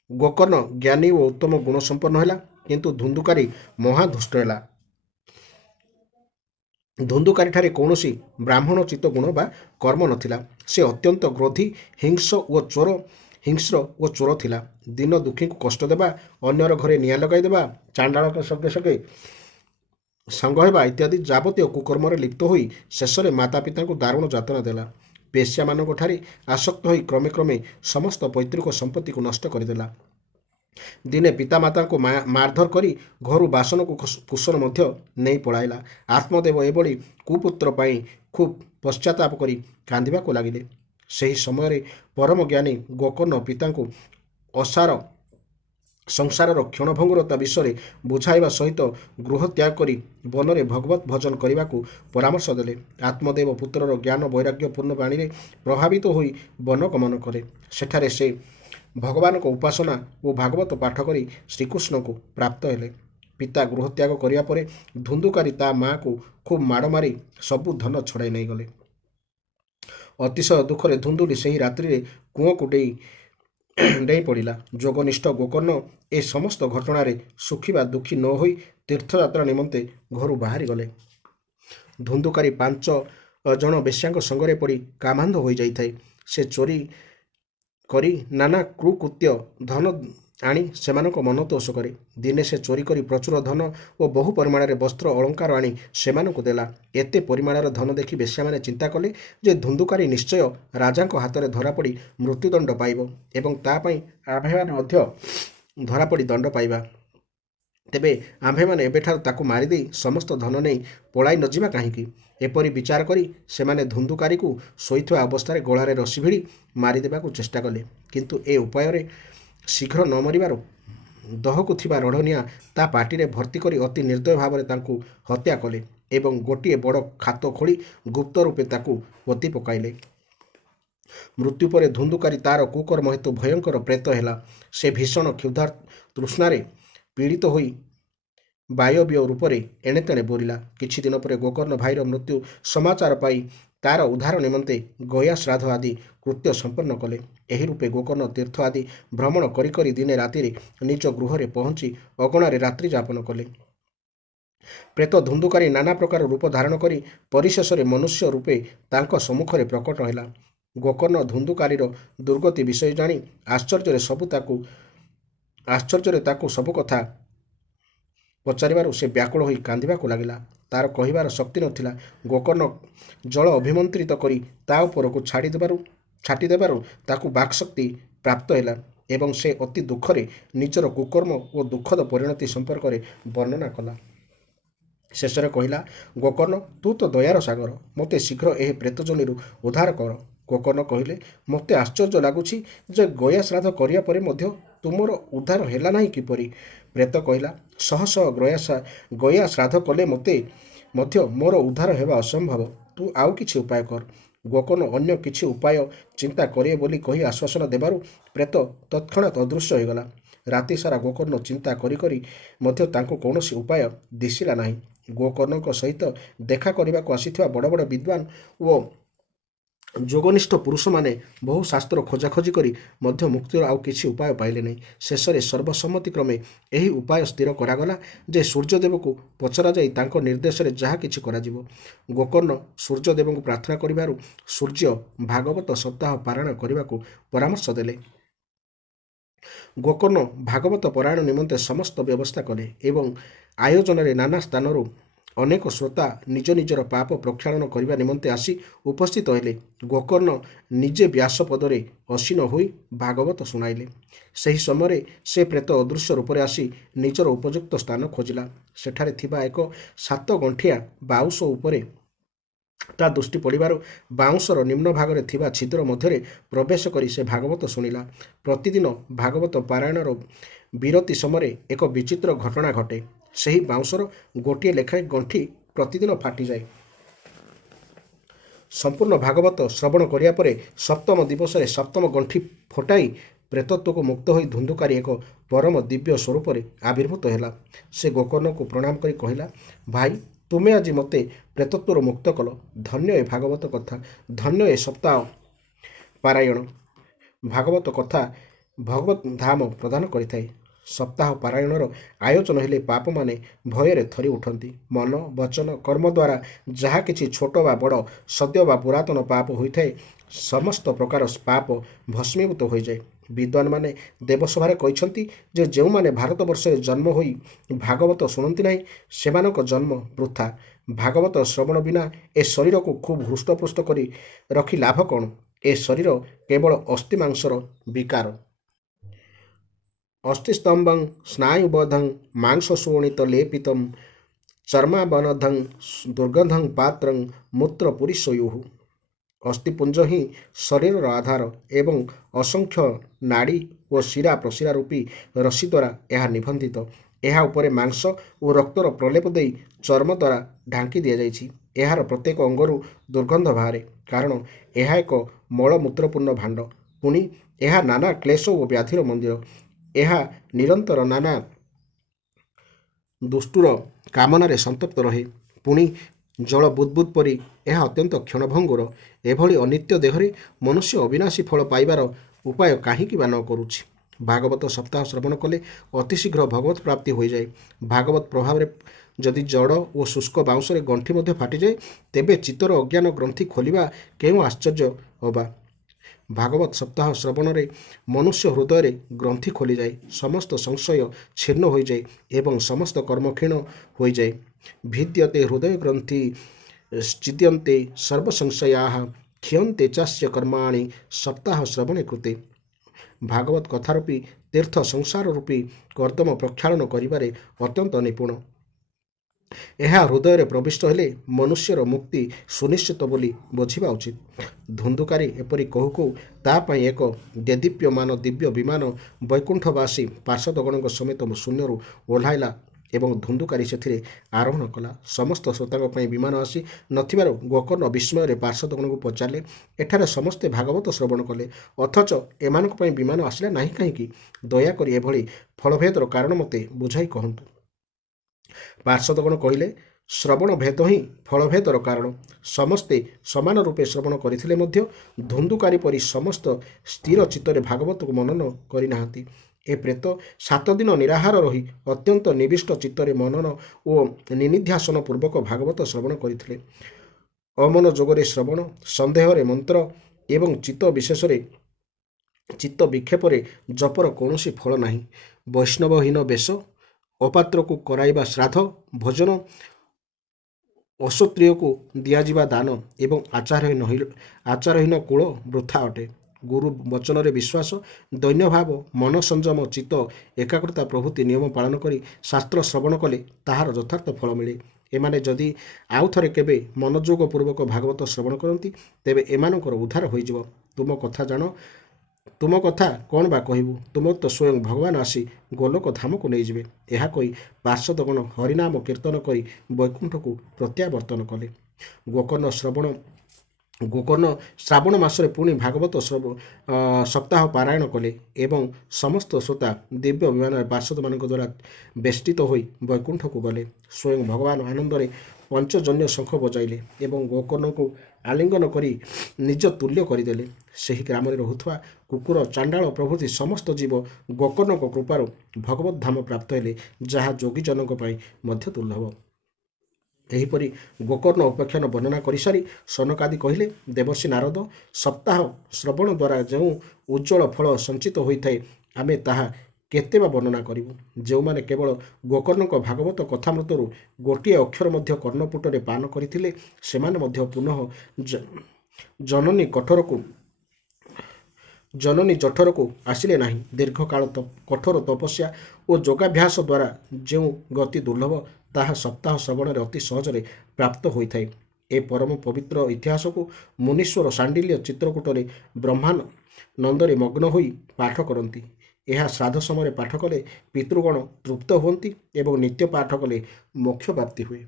ଗୋକର୍ଣ୍ଣ ଜ୍ଞାନୀ ଓ ଉତ୍ତମ ଗୁଣ ସମ୍ପନ୍ନ ହେଲା, କିନ୍ତୁ ଧୁନ୍ଦୁକାରୀ ମହାଦୁଷ୍ଟ ହେଲା। ଧୁନ୍ଦୁକାରୀଠାରେ କୌଣସି ବ୍ରାହ୍ମଣୋଚିତ ଗୁଣ ବା କର୍ମ ନଥିଲା। ସେ ଅତ୍ୟନ୍ତ କ୍ରୋଧୀ, ହିଂସ୍ର ଓ ଚୋର ଥିଲା। ଦିନ ଦୁଃଖୀଙ୍କୁ କଷ୍ଟ ଦେବା, ଅନ୍ୟର ଘରେ ନିଆଁ ଲଗାଇଦେବା, ଚାଣ୍ଡାଳଙ୍କ ସଙ୍ଗେ ସଙ୍ଗେ ସାଙ୍ଗ ହେବା ଇତ୍ୟାଦି ଯାବତୀୟ କୁକର୍ମରେ ଲିପ୍ତ ହୋଇ ଶେଷରେ ମାତା ପିତାଙ୍କୁ ଦାରୁଣ ଯାତନା ଦେଲା। ବେଶ୍ୟାମାନଙ୍କଠାରେ ଆସକ୍ତ ହୋଇ କ୍ରମେ କ୍ରମେ ସମସ୍ତ ପୈତୃକ ସମ୍ପତ୍ତିକୁ ନଷ୍ଟ କରିଦେଲା। ଦିନେ ପିତାମାତାଙ୍କୁ ମାରଧର କରି ଘରୁ ବାସନ କୁସନ ମଧ୍ୟ ନେଇ ପଳାଇଲା। ଆତ୍ମଦେବ ଏଭଳି କୁପୁତ୍ର ପାଇଁ ଖୁବ୍ ପଶ୍ଚାତାପ କରି କାନ୍ଦିବାକୁ ଲାଗିଲେ। ସେହି ସମୟରେ ପରମ ଜ୍ଞାନୀ ଗୋକର୍ଣ୍ଣ ପିତାଙ୍କୁ ସଂସାରର କ୍ଷଣଭଙ୍ଗୁରତା ବିଷୟରେ ବୁଝାଇବା ସହିତ ଗୃହ ତ୍ୟାଗ କରି ବନରେ ଭଗବତ ଭଜନ କରିବାକୁ ପରାମର୍ଶ ଦେଲେ। ଆତ୍ମଦେବ ପୁତ୍ରର ଜ୍ଞାନ ବୈରାଗ୍ୟପୂର୍ଣ୍ଣ ବାଣୀରେ ପ୍ରଭାବିତ ହୋଇ ବନ ଗମନ କଲେ। ସେଠାରେ ସେ ଭଗବାନଙ୍କ ଉପାସନା ଓ ଭାଗବତ ପାଠ କରି ଶ୍ରୀକୃଷ୍ଣଙ୍କୁ ପ୍ରାପ୍ତ ହେଲେ। ପିତା ଗୃହତ୍ୟାଗ କରିବା ପରେ ଧୁନ୍ଦୁକାରୀ ତା ମାଆକୁ ଖୁବ୍ ମାଡ଼ ମାରି ସବୁ ଧନ ଛଡ଼ାଇ ନେଇଗଲେ। ଅତିଶୟ ଦୁଃଖରେ ଧୁନ୍ଦୁଲି ସେହି ରାତ୍ରିରେ କୂଅକୁ ଡେଇଁ ପଡ଼ିଲା। ଯୋଗନିଷ୍ଠ ଗୋକର୍ଣ୍ଣ ଏ ସମସ୍ତ ଘଟଣାରେ ସୁଖୀ ବା ଦୁଃଖୀ ନ ହୋଇ ତୀର୍ଥଯାତ୍ରା ନିମନ୍ତେ ଘରୁ ବାହାରିଗଲେ। ଧୁନ୍ଦୁକାରୀ 5 ଜଣ ବେଶ୍ୟାଙ୍କ ସଙ୍ଗରେ ପଡ଼ି କାମାନ୍ଧ ହୋଇଯାଇଥାଏ। ସେ ଚୋରି କରି ନାନା କୃକୃତ୍ୟ ଧନ ଆଣି ସେମାନଙ୍କ ମନତୋଷ କରେ। ଦିନେ ସେ ଚୋରି କରି ପ୍ରଚୁର ଧନ ଓ ବହୁ ପରିମାଣରେ ବସ୍ତ୍ର ଅଳଙ୍କାର ଆଣି ସେମାନଙ୍କୁ ଦେଲା। ଏତେ ପରିମାଣର ଧନ ଦେଖି ବେଶ୍ୟାମାନେ ଚିନ୍ତା କଲେ ଯେ ଧୁନ୍ଦୁକାରୀ ନିଶ୍ଚୟ ରାଜାଙ୍କ ହାତରେ ଧରାପଡ଼ି ମୃତ୍ୟୁଦଣ୍ଡ ପାଇବ ଏବଂ ତା ପାଇଁ ଆମ୍ଭେମାନେ ମଧ୍ୟ ଧରାପଡ଼ି ଦଣ୍ଡ ପାଇବା। ତେବେ ଆମ୍ଭେମାନେ ଏବେଠାରୁ ତାକୁ ମାରିଦେଇ ସମସ୍ତ ଧନ ନେଇ ପଳାଇ ନ ଯିବା କାହିଁକି? ଏପରି ବିଚାର କରି ସେମାନେ ଧୁନ୍ଦୁକାରୀକୁ ଶୋଇଥିବା ଅବସ୍ଥାରେ ଗଳାରେ ରସି ଭିଡ଼ି ମାରିଦେବାକୁ ଚେଷ୍ଟା କଲେ। କିନ୍ତୁ ଏ ଉପାୟରେ ଶୀଘ୍ର ନ ମରିବାରୁ ଦହକୁ ଥିବା ରଡ଼ନିଆ ତା ପାଟିରେ ଭର୍ତ୍ତି କରି ଅତି ନିର୍ଦ୍ଦୟ ଭାବରେ ତାଙ୍କୁ ହତ୍ୟା କଲେ ଏବଂ ଗୋଟିଏ ବଡ଼ ଖାତ ଖୋଳି ଗୁପ୍ତ ରୂପେ ତାକୁ ପୋତି ପକାଇଲେ। ମୃତ୍ୟୁ ପରେ ଧୁନ୍ଦୁକାରୀ ତାର କୁକର୍ମ ହେତୁ ଭୟଙ୍କର ପ୍ରେତ ହେଲା। ସେ ଭୀଷଣ କ୍ଷୁଧା ତୃଷ୍ଣାରେ ପୀଡ଼ିତ ହୋଇ ବାୟବୀୟ ରୂପରେ ଏଣେତେଣେ ବୁଲିଲା। କିଛି ଦିନ ପରେ ଗୋକର୍ଣ୍ଣ ଭାଇର ମୃତ୍ୟୁ ସମାଚାର ପାଇ ତାର ଉଦ୍ଧାର ନିମନ୍ତେ ଗୟା ଶ୍ରାଦ୍ଧ ଆଦି କୃତ୍ୟ ସମ୍ପନ୍ନ କଲେ। ଏହି ରୂପେ ଗୋକର୍ଣ୍ଣ ତୀର୍ଥ ଆଦି ଭ୍ରମଣ କରି କରି ଦିନେ ରାତିରେ ନିଜ ଗୃହରେ ପହଞ୍ଚି ଅଗଣାରେ ରାତ୍ରି ଯାପନ କଲେ। ପ୍ରେତ ଧୁନ୍ଦୁକାରୀ ନାନା ପ୍ରକାର ରୂପ ଧାରଣ କରି ପରିଶେଷରେ ମନୁଷ୍ୟ ରୂପେ ତାଙ୍କ ସମ୍ମୁଖରେ ପ୍ରକଟ ହେଲା। ଗୋକର୍ଣ୍ଣ ଧୁନ୍ଦୁକାରୀର ଦୁର୍ଗତି ବିଷୟ ଜାଣି ଆଶ୍ଚର୍ଯ୍ୟରେ ତାକୁ ସବୁ କଥା ପଚାରିବାରୁ ସେ ବ୍ୟାକୁଳ ହୋଇ କାନ୍ଦିବାକୁ ଲାଗିଲା। ତାର କହିବାର ଶକ୍ତି ନଥିଲା। ଗୋକର୍ଣ୍ଣ ଜଳ ଅଭିମନ୍ତ୍ରିତ କରି ତା ଉପରକୁ ଛାଟିଦେବାରୁ ତାକୁ ବାକ୍ଶକ୍ତି ପ୍ରାପ୍ତ ହେଲା ଏବଂ ସେ ଅତି ଦୁଃଖରେ ନିଜର କୁକର୍ମ ଓ ଦୁଃଖଦ ପରିଣତି ସମ୍ପର୍କରେ ବର୍ଣ୍ଣନା କଲା। ଶେଷରେ କହିଲା, ଗୋକର୍ଣ୍ଣ, ତୁ ତ ଦୟାର ସାଗର, ମୋତେ ଶୀଘ୍ର ଏହି ପ୍ରେତଜନିରୁ ଉଦ୍ଧାର କର। ଗୋକର୍ଣ୍ଣ କହିଲେ, ମୋତେ ଆଶ୍ଚର୍ଯ୍ୟ ଲାଗୁଛି ଯେ ଗୟା ଶ୍ରାଦ୍ଧ କରିବା ପରେ ମଧ୍ୟ ତୁମର ଉଦ୍ଧାର ହେଲା ନାହିଁ କିପରି? ପ୍ରେତ କହିଲା, ଶହ ଶହ ଗୟା ଶ୍ରାଦ୍ଧ କଲେ ମଧ୍ୟ ମୋର ଉଦ୍ଧାର ହେବା ଅସମ୍ଭବ। ତୁ ଆଉ କିଛି ଉପାୟ କର। ଗୋକର୍ଣ୍ଣ ଅନ୍ୟ କିଛି ଉପାୟ ଚିନ୍ତା କରିବେ ବୋଲି କହି ଆଶ୍ୱାସନା ଦେବାରୁ ପ୍ରେତ ତତ୍କ୍ଷଣାତ୍ ଅଦୃଶ୍ୟ ହୋଇଗଲା। ରାତି ସାରା ଗୋକର୍ଣ୍ଣ ଚିନ୍ତା କରି କରି ମଧ୍ୟ ତାଙ୍କୁ କୌଣସି ଉପାୟ ଦିଶିଲା ନାହିଁ। ଗୋକର୍ଣ୍ଣଙ୍କ ସହିତ ଦେଖା କରିବାକୁ ଆସିଥିବା ବଡ଼ ବଡ଼ ବିଦ୍ୱାନ ଓ ଯୋଗନିଷ୍ଠ ପୁରୁଷମାନେ ବହୁ ଶାସ୍ତ୍ର ଖୋଜାଖୋଜି କରି ମଧ୍ୟ ମୁକ୍ତିର ଆଉ କିଛି ଉପାୟ ପାଇଲେ ନାହିଁ। ଶେଷରେ ସର୍ବସମ୍ମତିକ୍ରମେ ଏହି ଉପାୟ ସ୍ଥିର କରାଗଲା ଯେ ସୂର୍ଯ୍ୟଦେବକୁ ପଚରାଯାଇ ତାଙ୍କ ନିର୍ଦ୍ଦେଶରେ ଯାହା କିଛି କରାଯିବ। ଗୋକର୍ଣ୍ଣ ସୂର୍ଯ୍ୟଦେବଙ୍କୁ ପ୍ରାର୍ଥନା କରିବାରୁ ସୂର୍ଯ୍ୟ ଭାଗବତ ସପ୍ତାହ ପାରାୟଣ କରିବାକୁ ପରାମର୍ଶ ଦେଲେ। ଗୋକର୍ଣ୍ଣ ଭାଗବତ ପାରାୟଣ ନିମନ୍ତେ ସମସ୍ତ ବ୍ୟବସ୍ଥା କଲେ ଏବଂ ଆୟୋଜନରେ ନାନା ସ୍ଥାନରୁ ଅନେକ ଶ୍ରୋତା ନିଜ ନିଜର ପାପ ପ୍ରକ୍ଷାଳନ କରିବା ନିମନ୍ତେ ଆସି ଉପସ୍ଥିତ ହେଲେ। ଗୋକର୍ଣ୍ଣ ନିଜେ ବ୍ୟାସ ପଦରେ ଅସୀନ ହୋଇ ଭାଗବତ ଶୁଣାଇଲେ। ସେହି ସମୟରେ ସେ ପ୍ରେତ ଅଦୃଶ୍ୟ ରୂପରେ ଆସି ନିଜର ଉପଯୁକ୍ତ ସ୍ଥାନ ଖୋଜିଲା। ସେଠାରେ ଥିବା ଏକ 7 ଗଣ୍ଠିଆ ବାଉଁଶ ଉପରେ ତା ଦୃଷ୍ଟି ପଡ଼ିବାରୁ ବାଉଁଶର ନିମ୍ନ ଭାଗରେ ଥିବା ଛିଦ୍ର ମଧ୍ୟରେ ପ୍ରବେଶ କରି ସେ ଭାଗବତ ଶୁଣିଲା। ପ୍ରତିଦିନ ଭାଗବତ ପାରାୟଣର ବିରତି ସମୟରେ ଏକ ବିଚିତ୍ର ଘଟଣା ଘଟେ। ସେହି ବାଉଁଶର ଗୋଟିଏ ଲେଖାଏଁ ଗଣ୍ଠି ପ୍ରତିଦିନ ଫାଟିଯାଏ। ସମ୍ପୂର୍ଣ୍ଣ ଭାଗବତ ଶ୍ରବଣ କରିବା ପରେ ସପ୍ତମ ଦିବସରେ ସପ୍ତମ ଗଣ୍ଠି ଫଟାଇ ପ୍ରେତତ୍ୱକୁ ମୁକ୍ତ ହୋଇ ଧୁନ୍ଦୁକାରୀ ଏକ ପରମ ଦିବ୍ୟ ସ୍ୱରୂପରେ ଆବିର୍ଭୂତ ହେଲା। ସେ ଗୋକର୍ଣ୍ଣକୁ ପ୍ରଣାମ କରି କହିଲା, ଭାଇ, ତୁମେ ଆଜି ମୋତେ ପ୍ରେତତ୍ୱରୁ ମୁକ୍ତ କଲ। ଧନ୍ୟ ଏ ଭାଗବତ କଥା, ଧନ୍ୟ ଏ ସପ୍ତାହ ପାରାୟଣ। ଭାଗବତ କଥା ଭଗବତ ଧାମ ପ୍ରଦାନ କରିଥାଏ। ସପ୍ତାହ ପାରାୟଣର ଆୟୋଜନ ହେଲେ ପାପମାନେ ଭୟରେ ଥରି ଉଠନ୍ତି। ମନ, ବଚନ, କର୍ମ ଦ୍ୱାରା ଯାହା କିଛି ଛୋଟ ବା ବଡ଼, ସଦ୍ୟ ବା ପୁରାତନ ପାପ ହୋଇଥାଏ, ସମସ୍ତ ପ୍ରକାର ପାପ ଭସ୍ମୀଭୂତ ହୋଇଯାଏ। ବିଦ୍ୱାନମାନେ ଦେବସଭାରେ କହିଛନ୍ତି ଯେ ଯେଉଁମାନେ ଭାରତବର୍ଷରେ ଜନ୍ମ ହୋଇ ଭାଗବତ ଶୁଣନ୍ତି ନାହିଁ, ସେମାନଙ୍କ ଜନ୍ମ ବୃଥା। ଭାଗବତ ଶ୍ରବଣ ବିନା ଏ ଶରୀରକୁ ଖୁବ୍ ହୃଷ୍ଟପୃଷ୍ଟ କରି ରଖି ଲାଭ କ'ଣ? ଏ ଶରୀର କେବଳ ଅସ୍ଥି ମାଂସର ବିକାର। ଅସ୍ଥିସ୍ତମ୍ଭଂ ସ୍ନାୟୁବଦ୍ଧଂ ମାଂସଶୋଣିତ ଲେପିତଂ ଚର୍ମାବନଧଂ ଦୁର୍ଗନ୍ଧଂ ପାତ୍ରଂ ମୂତ୍ର ପୁରୀଶୟୋଃ। ଅସ୍ଥିପୁଞ୍ଜ ହିଁ ଶରୀରର ଆଧାର ଏବଂ ଅସଂଖ୍ୟ ନାଡ଼ି ଓ ଶିରା ପ୍ରଶିରା ରୂପୀ ରଶ୍ମି ଦ୍ୱାରା ଏହା ନିବନ୍ଧିତ। ଏହା ଉପରେ ମାଂସ ଓ ରକ୍ତର ପ୍ରଲେପ ଦେଇ ଚର୍ମ ଦ୍ୱାରା ଢାଙ୍କି ଦିଆଯାଇଛି। ଏହାର ପ୍ରତ୍ୟେକ ଅଙ୍ଗରୁ ଦୁର୍ଗନ୍ଧ ବାହାରେ, କାରଣ ଏହା ଏକ ମଳମୂତ୍ରପୂର୍ଣ୍ଣ ଭାଣ୍ଡ। ପୁଣି ଏହା ନାନା କ୍ଲେଶ ଓ ବ୍ୟାଧିର ମନ୍ଦିର। ଏହା ନିରନ୍ତର ନାନା ଦୁଷ୍ଟୁର କାମନାରେ ସନ୍ତପ୍ତ ରହେ। ପୁଣି ଜଳ ବୁଦ୍ବୁଦ୍ ପରି ଏହା ଅତ୍ୟନ୍ତ କ୍ଷଣଭଙ୍ଗୁର। ଏଭଳି ଅନିତ୍ୟ ଦେହରେ ମନୁଷ୍ୟ ଅବିନାଶୀ ଫଳ ପାଇବାର ଉପାୟ କାହିଁକି ବା ନ କରୁଛି? ଭାଗବତ ସପ୍ତାହ ଶ୍ରବଣ କଲେ ଅତିଶୀଘ୍ର ଭଗବତ ପ୍ରାପ୍ତି ହୋଇଯାଏ। ଭାଗବତ ପ୍ରଭାବରେ ଯଦି ଜଡ଼ ଓ ଶୁଷ୍କ ବାଉଁଶରେ ଗଣ୍ଠି ମଧ୍ୟ ଫାଟିଯାଏ, ତେବେ ଚିତ୍ତର ଅଜ୍ଞାନ ଗ୍ରନ୍ଥି ଖୋଲିବା କେଉଁ ଆଶ୍ଚର୍ଯ୍ୟ ଅବା? ଭାଗବତ ସପ୍ତାହ ଶ୍ରବଣରେ ମନୁଷ୍ୟ ହୃଦୟରେ ଗ୍ରନ୍ଥି ଖୋଲିଯାଏ, ସମସ୍ତ ସଂଶୟ ଛିନ୍ନ ହୋଇଯାଏ ଏବଂ ସମସ୍ତ କର୍ମ କ୍ଷୀଣ ହୋଇଯାଏ। ଭିଦ୍ୟତେ ହୃଦୟ ଗ୍ରନ୍ଥି ଚ୍ଛିଦ୍ୟନ୍ତେ ସର୍ବସଂଶୟାଃ କ୍ଷୀୟନ୍ତେ ଚାସ୍ୟ କର୍ମାଣି ସପ୍ତାହ ଶ୍ରବଣେ କୃତେ। ଭାଗବତ କଥାରୂପୀ ତୀର୍ଥ ସଂସାର ରୂପୀ କର୍ଦ୍ଦମ ପ୍ରକ୍ଷାଳନ କରିବାରେ ଅତ୍ୟନ୍ତ ନିପୁଣ। ଏହା ହୃଦୟରେ ପ୍ରବିଷ୍ଟ ହେଲେ ମନୁଷ୍ୟର ମୁକ୍ତି ସୁନିଶ୍ଚିତ ବୋଲି ବୁଝିବା ଉଚିତ। ଧୁନ୍ଦୁକାରୀ ଏପରି କହୁ କହୁ ତା ପାଇଁ ଏକ ଦେଦୀପ୍ୟମାନ ଦିବ୍ୟ ବିମାନ ବୈକୁଣ୍ଠବାସୀ ପାର୍ଷଦଗଣଙ୍କ ସମେତ ଶୂନ୍ୟରୁ ଓହ୍ଲାଇଲା ଏବଂ ଧୁନ୍ଦୁକାରୀ ସେଥିରେ ଆରୋହଣ କଲା। ସମସ୍ତ ଶ୍ରୋତାଙ୍କ ପାଇଁ ବିମାନ ଆସି ନଥିବାରୁ ଗୋକର୍ଣ୍ଣ ବିସ୍ମୟରେ ପାର୍ଷଦଗଣଙ୍କୁ ପଚାରିଲେ, ଏଠାରେ ସମସ୍ତେ ଭାଗବତ ଶ୍ରବଣ କଲେ, ଅଥଚ ଏମାନଙ୍କ ପାଇଁ ବିମାନ ଆସିଲା ନାହିଁ କାହିଁକି? ଦୟାକରି ଏଭଳି ଫଳଭେଦର କାରଣ ମୋତେ ବୁଝାଇ କହନ୍ତୁ। ପାର୍ଷଦଗଣ କହିଲେ, ଶ୍ରବଣ ଭେଦ ହିଁ ଫଳଭେଦର କାରଣ। ସମସ୍ତେ ସମାନ ରୂପେ ଶ୍ରବଣ କରିଥିଲେ ମଧ୍ୟ ଧୁନ୍ଦୁକାରୀ ପରି ସମସ୍ତ ସ୍ଥିର ଚିତ୍ତରେ ଭାଗବତକୁ ମନନ କରିନାହାନ୍ତି। ଏ ପ୍ରେତ 7 ଦିନ ନିରାହାର ରହି ଅତ୍ୟନ୍ତ ନିବିଷ୍ଟ ଚିତ୍ତରେ ମନନ ଓ ନିନିଧ୍ୟାସନ ପୂର୍ବକ ଭାଗବତ ଶ୍ରବଣ କରିଥିଲେ। ଅମନୋଯୋଗରେ ଶ୍ରବଣ, ସନ୍ଦେହରେ ମନ୍ତ୍ର ଏବଂ ଚିତ୍ତ ବିକ୍ଷେପରେ ଜପର କୌଣସି ଫଳ ନାହିଁ। ବୈଷ୍ଣବହୀନ ବେଶ, ଅପାତ୍ରକୁ କରାଇବା ଶ୍ରାଦ୍ଧ ଭୋଜନ, ଅଶ୍ରୋତ୍ରିୟକୁ ଦିଆଯିବା ଦାନ ଏବଂ ଆଚାରହୀନ କୂଳ ବୃଥା ଅଟେ। ଗୁରୁ ବଚନରେ ବିଶ୍ୱାସ, ଦୈନ୍ୟଭାବ, ମନ ସଂଯମ, ଚିତ୍ତ ଏକାଗ୍ରତା ପ୍ରଭୃତି ନିୟମ ପାଳନ କରି ଶାସ୍ତ୍ର ଶ୍ରବଣ କଲେ ତାହାର ଯଥାର୍ଥ ଫଳ ମିଳେ। ଏମାନେ ଯଦି ଆଉ ଥରେ କେବେ ମନୋଯୋଗପୂର୍ବକ ଭାଗବତ ଶ୍ରବଣ କରନ୍ତି ତେବେ ଏମାନଙ୍କର ଉଦ୍ଧାର ହୋଇଯିବ। ତୁମ କଥା କ'ଣ ବା କହିବୁ? ତୁମର ତ ସ୍ୱୟଂ ଭଗବାନ ଆସି ଗୋଲୋକ ଧାମକୁ ନେଇଯିବେ। ଏହା କହି ପାର୍ଷଦଗଣ ହରିନାମ କୀର୍ତ୍ତନ କରି ବୈକୁଣ୍ଠକୁ ପ୍ରତ୍ୟାବର୍ତ୍ତନ କଲେ। ଗୋକର୍ଣ୍ଣ ଶ୍ରାବଣ ମାସରେ ପୁଣି ଭାଗବତ ସପ୍ତାହ ପାରାୟଣ କଲେ ଏବଂ ସମସ୍ତ ଶ୍ରୋତା ଦିବ୍ୟ ବିମାନରେ ପାର୍ଷଦମାନଙ୍କ ଦ୍ୱାରା ବେଷ୍ଟିତ ହୋଇ ବୈକୁଣ୍ଠକୁ ଗଲେ। ସ୍ୱୟଂ ଭଗବାନ ଆନନ୍ଦରେ ପଞ୍ଚଜନ୍ୟ ଶଙ୍ଖ ବଜାଇଲେ ଏବଂ ଗୋକର୍ଣ୍ଣକୁ ଆଲିଙ୍ଗନ କରି ନିଜ ତୁଲ୍ୟ କରିଦେଲେ। ସେହି ଗ୍ରାମରେ ରହୁଥିବା କୁକୁର, ଚାଣ୍ଡାଳ ପ୍ରଭୃତି ସମସ୍ତ ଜୀବ ଗୋକର୍ଣ୍ଣଙ୍କ କୃପାରୁ ଭଗବତ ଧାମ ପ୍ରାପ୍ତ ହେଲେ, ଯାହା ଯୋଗୀଜନଙ୍କ ପାଇଁ ମଧ୍ୟ ଦୁର୍ଲଭ। ଏହିପରି ଗୋକର୍ଣ୍ଣ ଉପାଖ୍ୟାନ ବର୍ଣ୍ଣନା କରିସାରି ସନକାଦି କହିଲେ, ଦେବର୍ଷି ନାରଦ, ସପ୍ତାହ ଶ୍ରବଣ ଦ୍ୱାରା ଯେଉଁ ଉଜ୍ଜ୍ୱଳ ଫଳ ସଞ୍ଚିତ ହୋଇଥାଏ ଆମେ ତାହା କେତେ ବା ବର୍ଣ୍ଣନା କରିବୁ। ଯେଉଁମାନେ କେବଳ ଗୋକର୍ଣ୍ଣଙ୍କ ଭାଗବତ କଥାମୃତରୁ ଗୋଟିଏ ଅକ୍ଷର ମଧ୍ୟ କର୍ଣ୍ଣପୁଟରେ ପାନ କରିଥିଲେ ସେମାନେ ମଧ୍ୟ ପୁନଃ ଜନନୀ ଜଠରକୁ ଆସିଲେ ନାହିଁ। ଦୀର୍ଘକାଳ କଠୋର ତପସ୍ୟା ଓ ଯୋଗାଭ୍ୟାସ ଦ୍ୱାରା ଯେଉଁ ଗତି ଦୁର୍ଲଭ ତାହା ସପ୍ତାହ ଶ୍ରବଣରେ ଅତି ସହଜରେ ପ୍ରାପ୍ତ ହୋଇଥାଏ। ଏ ପରମ ପବିତ୍ର ଇତିହାସକୁ ମୁନୀଶ୍ୱର ଶାଣ୍ଡିଲ୍ୟ ଚିତ୍ରକୂଟରେ ବ୍ରହ୍ମାନନ୍ଦରେ ମଗ୍ନ ହୋଇ ପାଠ କରନ୍ତି। ଏହା ଶ୍ରାଦ୍ଧ ସମୟରେ ପାଠ କଲେ ପିତୃଗଣ ତୃପ୍ତ ହୁଅନ୍ତି ଏବଂ ନିତ୍ୟ ପାଠ କଲେ ମୋକ୍ଷ ପ୍ରାପ୍ତି ହୁଏ।